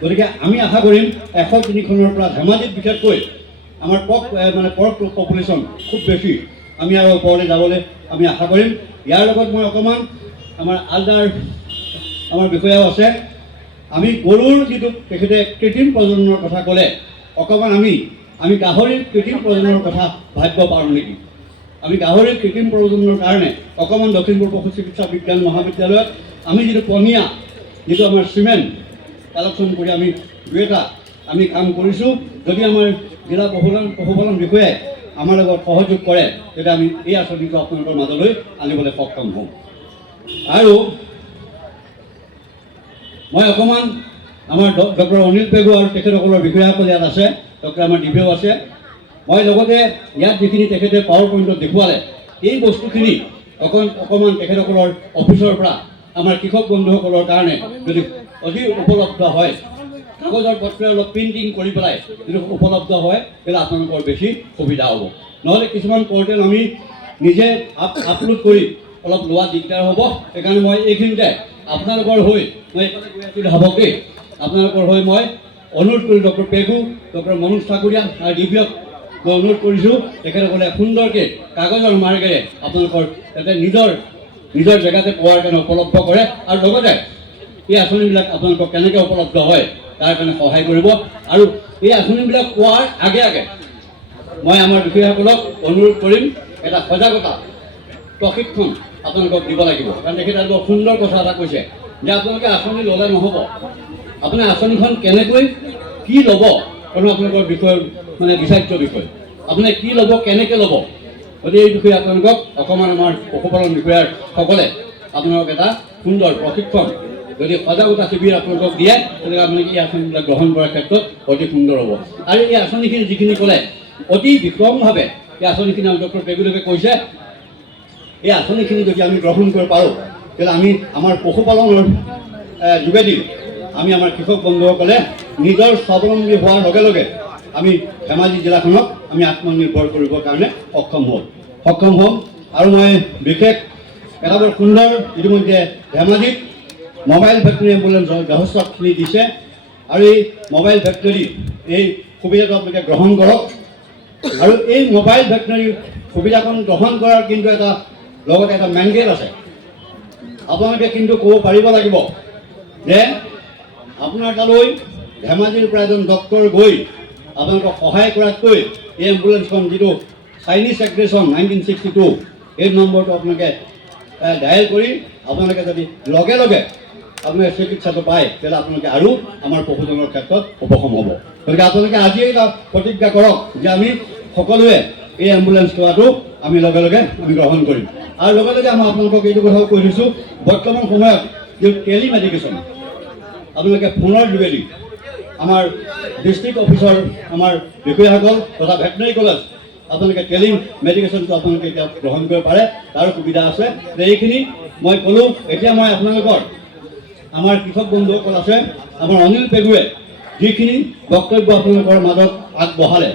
গতিকে আমি আশা কৰিম 103খনৰ পৰা ধেমাজিত বিশেষকৈ আমাৰ পৰ্ক পপুলেশ্যন খুব বেছি, আমি আৰু ওপৰলৈ যাবলৈ আমি আশা কৰিম। ইয়াৰ লগত মই অকণমান আমাৰ আলদাৰ আমাৰ বিষয়াও আছে, আমি গৰুৰ যিটো তেখেতে কৃত্ৰিম প্ৰজননৰ কথা ক'লে, অকণমান আমি গাহৰিৰ কৃত্ৰিম প্ৰজননৰ কথা ভাবিব পাৰোঁ নেকি। আমি গাহৰিৰ কৃত্ৰিম প্ৰজননৰ কাৰণে অকণমান দক্ষিণ-পূব পশু চিকিৎসা বিজ্ঞান মহাবিদ্যালয়ত আমি যিটো পনীয়া যিটো আমাৰ চিমেণ্ট কালেকশ্যন কৰি আমি দুই এটা আমি কাম কৰিছোঁ। যদি আমাৰ জিলা পশুপালন বিষয়াই আমাৰ লগত সহযোগ কৰে তেতিয়া আমি এই আঁচনিটো আপোনালোকৰ মাজলৈ আনিবলৈ সক্ষম হ'ম। আৰু মই অকণমান আমাৰ ডক্টৰ অনিল পেগু আৰু তেখেতসকলৰ বিষয়াসকল ইয়াত আছে, ডক্টৰ আমাৰ ডিভিঅ' আছে, মই লগতে ইয়াত যিখিনি তেখেতে পাৱাৰ পইণ্টত দেখুৱালে এই বস্তুখিনি অকণমান তেখেতসকলৰ অফিচৰ পৰা আমাৰ কৃষক বন্ধুসকলৰ কাৰণে যদি অধিক উপলব্ধ হয়, কাগজৰ পত্ৰ অলপ প্ৰিণ্টিং কৰি পেলাই যদি উপলব্ধ হয় তেতিয়াহ'লে আপোনালোকৰ বেছি সুবিধা হ'ব। নহ'লে কিছুমান পৰ্টেল আমি নিজে আপলোড কৰি অলপ লোৱা দিগদাৰ হ'ব। সেইকাৰণে মই এইখিনিতে আপোনালোকৰ হৈ মই ভাবক দেই, আপোনালোকৰ হৈ মই অনুৰোধ কৰি ডক্টৰ পেগু, ডক্টৰ মনোজ ঠাকুৰীয়া আৰু ডিভিঅ'ক মই অনুৰোধ কৰিছোঁ তেখেতসকলে সুন্দৰকৈ কাগজৰ মাৰ্গেৰে আপোনালোকৰ যাতে নিজৰ জেগাতে পোৱাৰ কাৰণে উপলব্ধ কৰে, আৰু লগতে এই আঁচনিবিলাক আপোনালোকক কেনেকৈ উপলব্ধ হয় তাৰ কাৰণে সহায় কৰিব। আৰু এই আঁচনিবিলাক পোৱাৰ আগে আগে মই আমাৰ বিষয়াসকলক অনুৰোধ কৰিম এটা সজাগতা প্ৰশিক্ষণ আপোনালোকক দিব লাগিব। কাৰণ তেখেতে বৰ সুন্দৰ কথা এটা কৈছে যে আপোনালোকে আঁচনি ল'লে নহ'ব, আপোনাৰ আঁচনিখন কেনেকৈ কি ল'ব কোনো আপোনালোকৰ বিষয় বিচাৰ্য বিষয়, আপুনি কি ল'ব কেনেকৈ ল'ব, গতিকে এই বিষয়ে আপোনালোকক অকণমান আমাৰ পশুপালন বিষয়াৰ সকলে আপোনালোক এটা সুন্দৰ প্ৰশিক্ষণ যদি সজাগতা শিবিৰ আপোনালোকক দিয়ে তেতিয়াহ'লে আপোনালোকে এই আঁচনিবিলাক গ্ৰহণ কৰাৰ ক্ষেত্ৰত অতি সুন্দৰ হ'ব। আৰু এই আঁচনিখিনি যিখিনি ক'লে অতি বিক্ৰমভাৱে এই আঁচনিখিনি ডক্টৰ পেগুদেৱে কৈছে, এই আঁচনিখিনি যদি আমি গ্ৰহণ কৰিব পাৰোঁ তেতিয়াহ'লে আমি আমাৰ পশুপালনৰ যোগেদি আমি আমাৰ কৃষক বন্ধুসকলে নিজৰ স্বাৱলম্বী হোৱাৰ লগে লগে আমি ধেমাজি জিলাখনক আমি আত্মনিৰ্ভৰ কৰিবৰ কাৰণে সক্ষম হ'ম। আৰু মই বিশেষ এটা বৰ সুন্দৰ ইতিমধ্যে ধেমাজিত মোবাইল ভেটেৰিনেৰী এম্বুলেঞ্চ যথেষ্টখিনি দিছে, আৰু এই মোবাইল ভেটেৰিনেৰী এই সুবিধাটো আপোনালোকে গ্ৰহণ কৰক। আৰু এই মোবাইল ভেটেৰিনেৰী সুবিধাখন গ্ৰহণ কৰাৰ কিন্তু লগতে এটা মেণ্ডেট আছে। আপোনালোকে কিন্তু ক'ব পাৰিব লাগিব যে আপোনাৰ তালৈ ধেমাজিৰ পৰা এজন ডক্টৰ গৈ আপোনালোকক সহায় কৰাতকৈ এই এম্বুলেঞ্চখন যিটো চাইনিজ এগ্ৰেশ্যন 1962 এই নম্বৰটো আপোনালোকে ডায়েল কৰি আপোনালোকে যদি লগে লগে আপোনালোকে চিকিৎসাটো পায় তেতিয়াহ'লে আপোনালোকে আৰু আমাৰ পশুধনৰ ক্ষেত্ৰত উপশম হ'ব। গতিকে আপোনালোকে আজিয়ে এটা প্ৰতিজ্ঞা কৰক যে আমি সকলোৱে এই এম্বুলেঞ্চ সেৱাটো আমি লগে লগে আমি গ্ৰহণ কৰিম। আৰু লগে লগে মই আপোনালোকক এইটো কথাও কৈ দিছোঁ, বৰ্তমান সময়ত যি টেলিমেডিকেশ্যন আপোনালোকে ফোনৰ যোগেদি আমাৰ ডিষ্ট্ৰিক্ট অফিচৰ আমাৰ বিষয়াসকল তথা ভেটেৰিনেৰী কলেজ আপোনালোকে টেলিমেডিকেশ্যনটো আপোনালোকে এতিয়া গ্ৰহণ কৰিব পাৰে, তাৰ সুবিধা আছে। এইখিনি মই ক'লোঁ। এতিয়া মই আপোনালোকৰ আমাৰ কৃষক বন্ধুসকল আছে, আমাৰ অনিল পেগুৱে যিখিনি বক্তব্য আপোনালোকৰ মাজত আগবঢ়ালে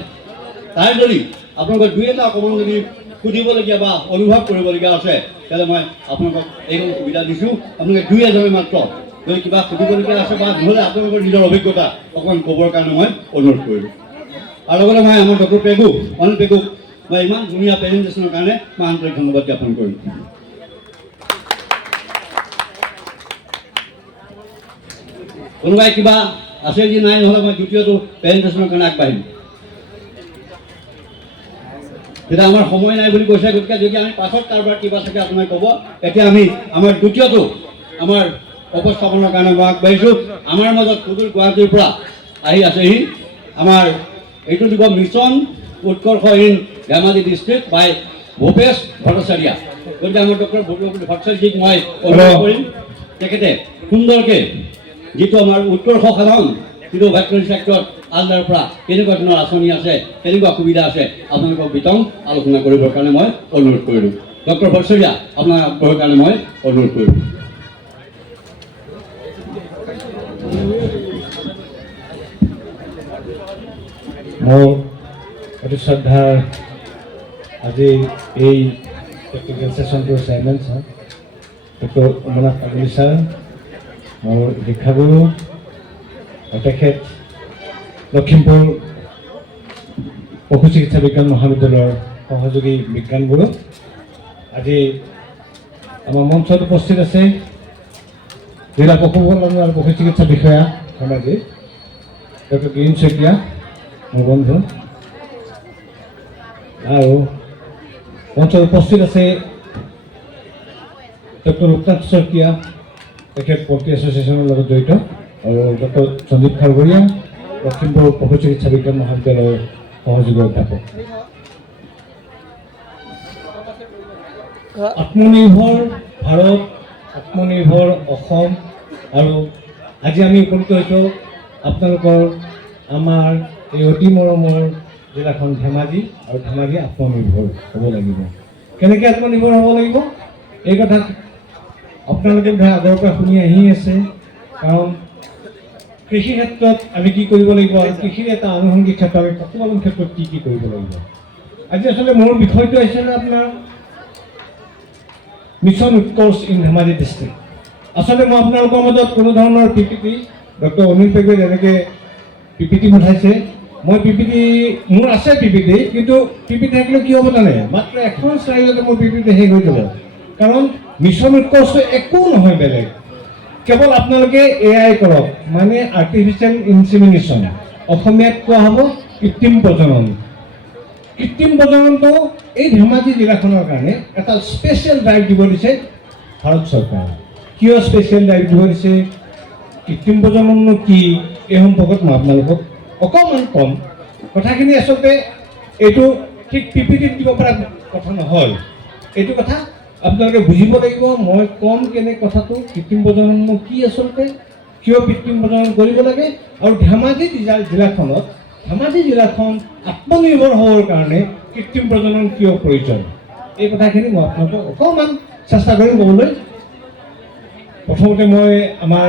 তাৰ যদি আপোনালোকৰ দুই এটা অকণমান যদি সুধিবলগীয়া বা অনুভৱ কৰিবলগীয়া আছে তেতিয়াহ'লে মই আপোনালোকক এইখন সুবিধা দিছোঁ। আপোনালোকে দুই এজনে মাত্ৰ যদি কিবা সুধিবলগীয়া আছে বা নহ'লে আপোনালোকৰ নিজৰ অভিজ্ঞতা অকণমান ক'বৰ কাৰণে মই অনুৰোধ কৰিলোঁ। আৰু লগতে মই আমাৰ ডক্টৰ অনিল পেগুক মই ইমান ধুনীয়া প্ৰেজেণ্টেশ্যনৰ কাৰণে মই আন্তৰিক ধন্যবাদ জ্ঞাপন কৰিম। কোনোবাই কিবা আছে যদি নাই, নহ'লে মই দ্বিতীয়টো প্ৰেজেণ্টেশ্যনৰ কাৰণে আগবাঢ়িম। তেতিয়া আমাৰ সময় নাই বুলি কৈছে, গতিকে যদি আমি পাছত কাৰোবাৰ কিবা থাকে আপোনাক ক'ব। এতিয়া আমি আমাৰ দ্বিতীয়টো আমাৰ উপস্থাপনৰ কাৰণে মই আগবাঢ়িছোঁ। আমাৰ মাজত সুদূৰ গুৱাহাটীৰ পৰা আহি আছেহি আমাৰ এইটো দিব মিছন উৎকৰ্ষ ইন ধেমাজি ডিষ্ট্ৰিক্ট বাই ভূপেশ ভট্টাচাৰ্যা। গতিকে আমাৰ ডক্টৰ ভূপেশ ভট্টাচাৰ্যক মই অনুৰোধ কৰিম, তেখেতে সুন্দৰকৈ যিটো আমাৰ উৎকৰ্ষ সাধন, যিটো ভেটেৰিনেৰী ছেক্টৰত আণ্ডাৰৰ পৰা কেনেকুৱা ধৰণৰ আঁচনি আছে, কেনেকুৱা সুবিধা আছে, আপোনালোকক বিতং আলোচনা কৰিবৰ কাৰণে মই অনুৰোধ কৰিলোঁ। ডক্টৰ ভট্টাচাৰ্যা, আপোনাৰ আগবঢ়াৰ কাৰণে মই অনুৰোধ কৰিলোঁ। মোৰ অতি শ্ৰদ্ধাৰ আজি এই প্ৰেক্টিকেল ছেশ্যনটোৰ chairman sir doctor Amarnath Pagli sir, মোৰ শিক্ষাগুৰু আৰু তেখেত লখিমপুৰ পশু চিকিৎসা বিজ্ঞান মহাবিদ্যালয়ৰ সহযোগী বিজ্ঞানগুৰু, আজি আমাৰ মঞ্চত উপস্থিত আছে জিলা পশুপালন আৰু পশু চিকিৎসা বিষয়া ধেমাজি ডক্টৰ গিৰীন শইকীয়া, মোৰ বন্ধু, আৰু মঞ্চত উপস্থিত আছে ডক্টৰ লোকনাথ শইকীয়া, তেখেত পল্ট্ৰি এছ'চিয়েশ্যনৰ লগত জড়িত, আৰু ডক্টৰ সঞ্জীৱ খাৰগৰীয়া, লখিমপুৰ পশু চিকিৎসা বিজ্ঞান মহাবিদ্যালয়ৰ সহযোগী অধ্যাপক। আত্মনিৰ্ভৰ ভাৰত, আত্মনিৰ্ভৰ অসম, আৰু আজি আমি উপনীত হৈছোঁ আপোনালোকৰ আমাৰ এই অতি মৰমৰ জিলাখন ধেমাজি, আৰু ধেমাজি আত্মনিৰ্ভৰ হ'ব লাগিব। কেনেকৈ আত্মনিৰ্ভৰ হ'ব লাগিব এই কথা আপোনালোকে আগৰ পৰা শুনি আহি আছে। কাৰণ কৃষি ক্ষেত্ৰত আমি কি কৰিব লাগিব, আৰু কৃষিৰ এটা আনুষংগিক ক্ষেত্ৰত আমি পশুপালন ক্ষেত্ৰত কি কৰিব লাগিব। আজি আচলতে মোৰ বিষয়টো আহিছিলে আপোনাৰ মিছন উৎকৰ্ষ ইন ধেমাজি ডিষ্ট্ৰিক্ট। আচলতে মই আপোনালোকৰ মাজত কোনো ধৰণৰ PPT, ডক্টৰ অনিল পেগুৱে যেনেকৈ PPT পঠাইছে, মই PPT মোৰ আছে PPT, কিন্তু PPT থাকিলে কি হ'ব জানে, মাত্ৰ এখন শ্লাইডতে মোৰ PPT শেষ হৈ যাব। কাৰণ মিছন উৎকৰ্ষ একো নহয় বেলেগ, কেৱল আপোনালোকে AI কৰক, মানে আৰ্টিফিচিয়েল ইনচিমিনেশ্যন, অসমীয়াত কোৱা হ'ব কৃত্ৰিম প্ৰজনন। কৃত্ৰিম প্ৰজননটো এই ধেমাজি জিলাখনৰ কাৰণে এটা স্পেচিয়েল ড্ৰাইভ দিব দিছে ভাৰত চৰকাৰে। কিয় স্পেচিয়েল ড্ৰাইভ দিব দিছে, কৃত্ৰিম প্ৰজনননো কি, এই সম্পৰ্কত মই আপোনালোকক অকণমান কম। কথাখিনি আচলতে এইটো ঠিক PPTত দিব পৰা কথা নহয়, এইটো কথা আপোনালোকে বুজিব লাগিব। মই কম কেনে কথাটো, কৃত্ৰিম প্ৰজনননো কি আচলতে, কিয় কৃত্ৰিম প্ৰজনন কৰিব লাগে, আৰু ধেমাজি জিলাখন আত্মনিৰ্ভৰ হ'বৰ কাৰণে কৃত্ৰিম প্ৰজনন কিয় প্ৰয়োজন, এই কথাখিনি মই আপোনালোকক অকণমান চেষ্টা কৰিম ক'বলৈ। প্ৰথমতে মই আমাৰ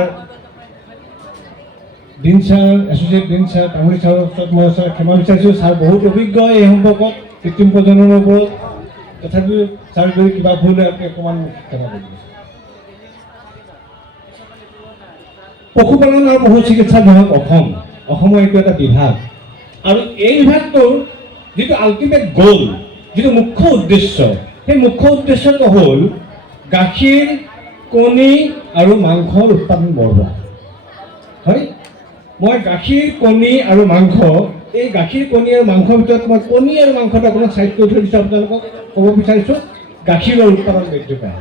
দিন ছাৰ, এছ'চিয়েট দিন ছাৰ, তামুলী ছাৰৰ ওচৰত মই ক্ষমা বিচাৰিছোঁ। ছাৰ বহুত অভিজ্ঞ এই সম্পৰ্কত কৃত্ৰিম প্ৰজননৰ ওপৰত, তথাপিও ছাৰ যদি কিবা ভুল হয় আপুনি অকণমান ক্ষমা কৰিব। পশুপালন আৰু পশু চিকিৎসা বিভাগ অসমৰ এইটো এটা বিভাগ, আৰু এই বিভাগটোৰ যিটো আল্টিমেট গ'ল, যিটো মুখ্য উদ্দেশ্য, সেই মুখ্য উদ্দেশ্যটো হ'ল গাখীৰ, কণী আৰু মাংসৰ উৎপাদন বঢ়োৱা। হয়, মই গাখীৰ, কণী আৰু মাংস, এই গাখীৰ, কণী আৰু মাংসৰ ভিতৰত মই কণী আৰু মাংসটো অকণমান চাইড কৰি থৈ দিছোঁ। আপোনালোকক ক'ব বিচাৰিছোঁ গাখীৰৰ উৎপাদন বৃদ্ধি পায়।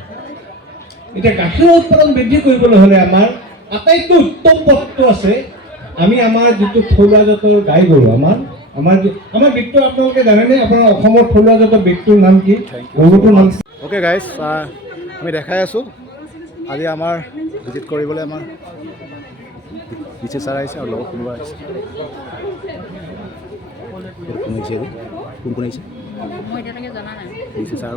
এতিয়া গাখীৰৰ উৎপাদন বৃদ্ধি কৰিবলৈ হ'লে আমাৰ আটাইতকৈ উত্তম পথটো আছে, আমি আমাৰ যিটো থলুৱা জাতৰ গাই গৰু, আমাৰ বিগটো আপোনালোকে জানেনে, আপোনাৰ অসমৰ থলুৱা জাতৰ বিগটোৰ নাম কি, গৰুটোৰ নাম। অ'কে গাইজ, আমি দেখাই আছোঁ আজি আমাৰ ভিজিট কৰিবলৈ আমাৰ ছাৰ আহিছে আৰু লগত কোনোবা আহিছে। কোন আহিছে মই এতিয়ালৈকে জনা নাই। Sir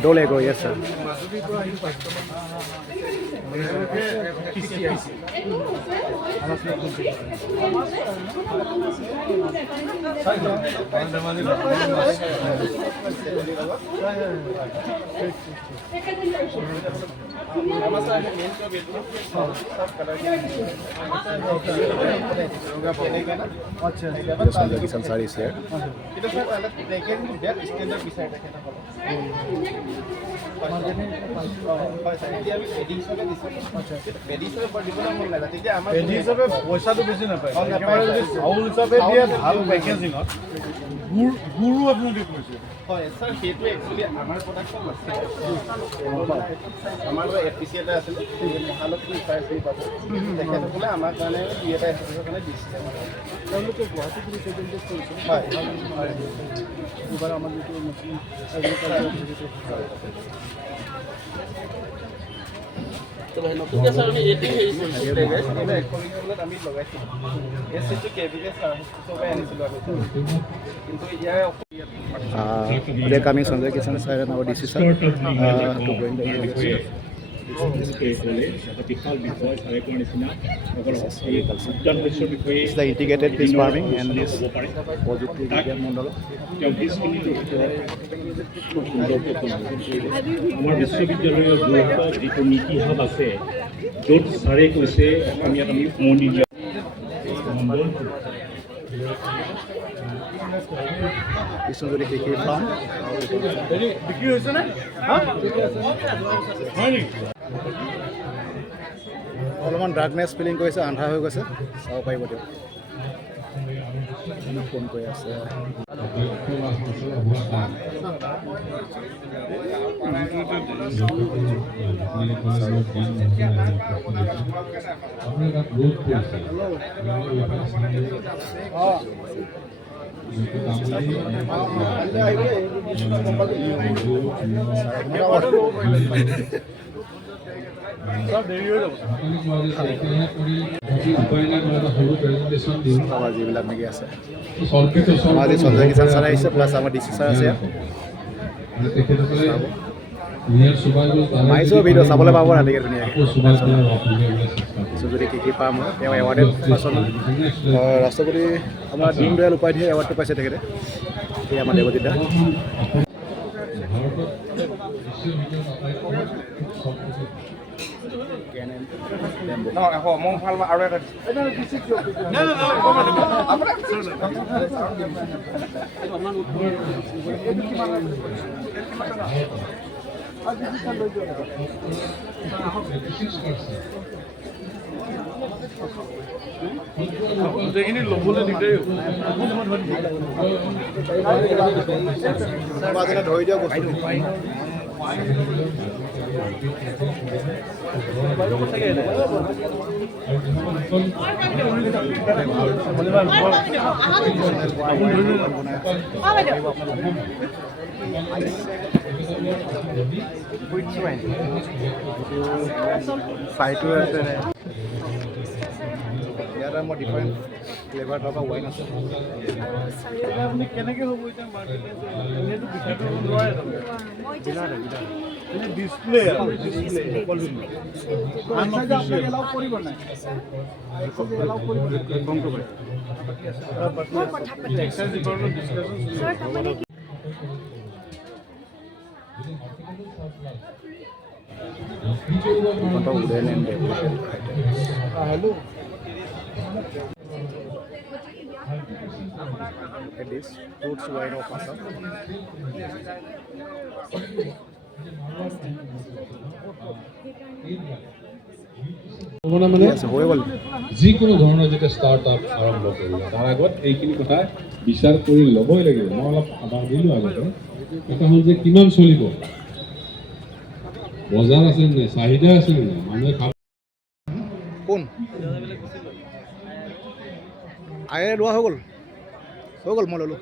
Dolego, yes sir. Sanjay Kisan sir is here. Paddy হিচাপে পইচাটো বেছি নাপায় একেবাৰে যদি চাউল হিচাপে দিয়ে ভাল পেকেজিঙত গুড়ো আপোনালোকে কৈছে হয় স্যাৰ সেইটো একচুৱেলি আমাৰ প্ৰডাকশ্যন নাছিল আমাৰ এফিচি এটা আছিলে মহালক্ষ্মী ফায়াৰ ফ্ৰী পাব তেখেতসকলে আমাৰ কাৰণে দুই এটা এফিচিৰ কাৰণে দিছিলে তেওঁলোকে গুৱাহাটীত ৰিপ্ৰেজেণ্টেড কৰিছে হয় এইবাৰ আমাৰ যিটো মুছলিম নতুনকৈ ছাৰ আমি এইটো হেৰি কৰিছিলোঁ আমি লগাইছিলোঁ এই চিটটো কেভিকে চবে আনিছিলোঁ আমি কিন্তু ইয়াৰ Today coming Sanjay Kisan sir and our DC sir to bring the It's the integrated fish farming and this positive Mandala. আমাৰ বিশ্ববিদ্যালয়ৰ যিটো নীতি হাব আছে য'ত ছাৰে কৈছে অসমীয়াত আমি উমনি দিয়া Isojuri Kiki farm. বিক্ৰী হৈছে নে অলপমান ডাৰ্কনেছ ফিলিং কৰিছে আন্ধাৰ হৈ গৈছে চাব পাৰিব দিয়ক ফোন কৰি আছে যিবিলাক নেকি আছে আজি সঞ্জয় কিষাণ ছাৰ আহিছে প্লাছ আমাৰ DC ছাৰ আছে মাৰিছোঁ ভিডিঅ' চাবলৈ পাব ৰাতিকে ধুনীয়াকৈ যদি কি পাম তেওঁ এৱাৰ্ডেড পাৰ্চন ৰাষ্ট্ৰপতি আমাৰ দীনদয়াল উপাধ্যায় এৱাৰ্ডটো পাইছে তেখেতে এই আমাৰ দেৱজিতা মই ভাল আৰু এটা গোটেইখিনি ল'বলৈ দিগদাৰি ধৰি দিয়ক বস্তু ফ্ৰাইটো আছে ইয়াত আমাৰ ডিফাৰেণ্ট ফ্লেভাৰ থকা ৱাইন আছে আপুনি কেনেকৈ হ'ব এতিয়া মাৰ্কেট এনেইতো বিক্ৰী কৰিব নোৱাৰে display wooden and decorated items. hello Look at this fruits wine of Assam. Yes, however, যিকোনো ধৰণৰ যেতিয়া ষ্টাৰ্টআপ আৰম্ভ কৰিবা তাৰ আগত এইখিনি কথা বিচাৰ কৰি ল'বই লাগিব মই অলপ আধাৰ দিলোঁ আগতে এটা হ'ল যে কিমান চলিব বজাৰ আছে নে চাহিদা আছে নে মানুহে খাব কোন আয়ে লোৱা হৈ গ'ল মই ল'লোঁ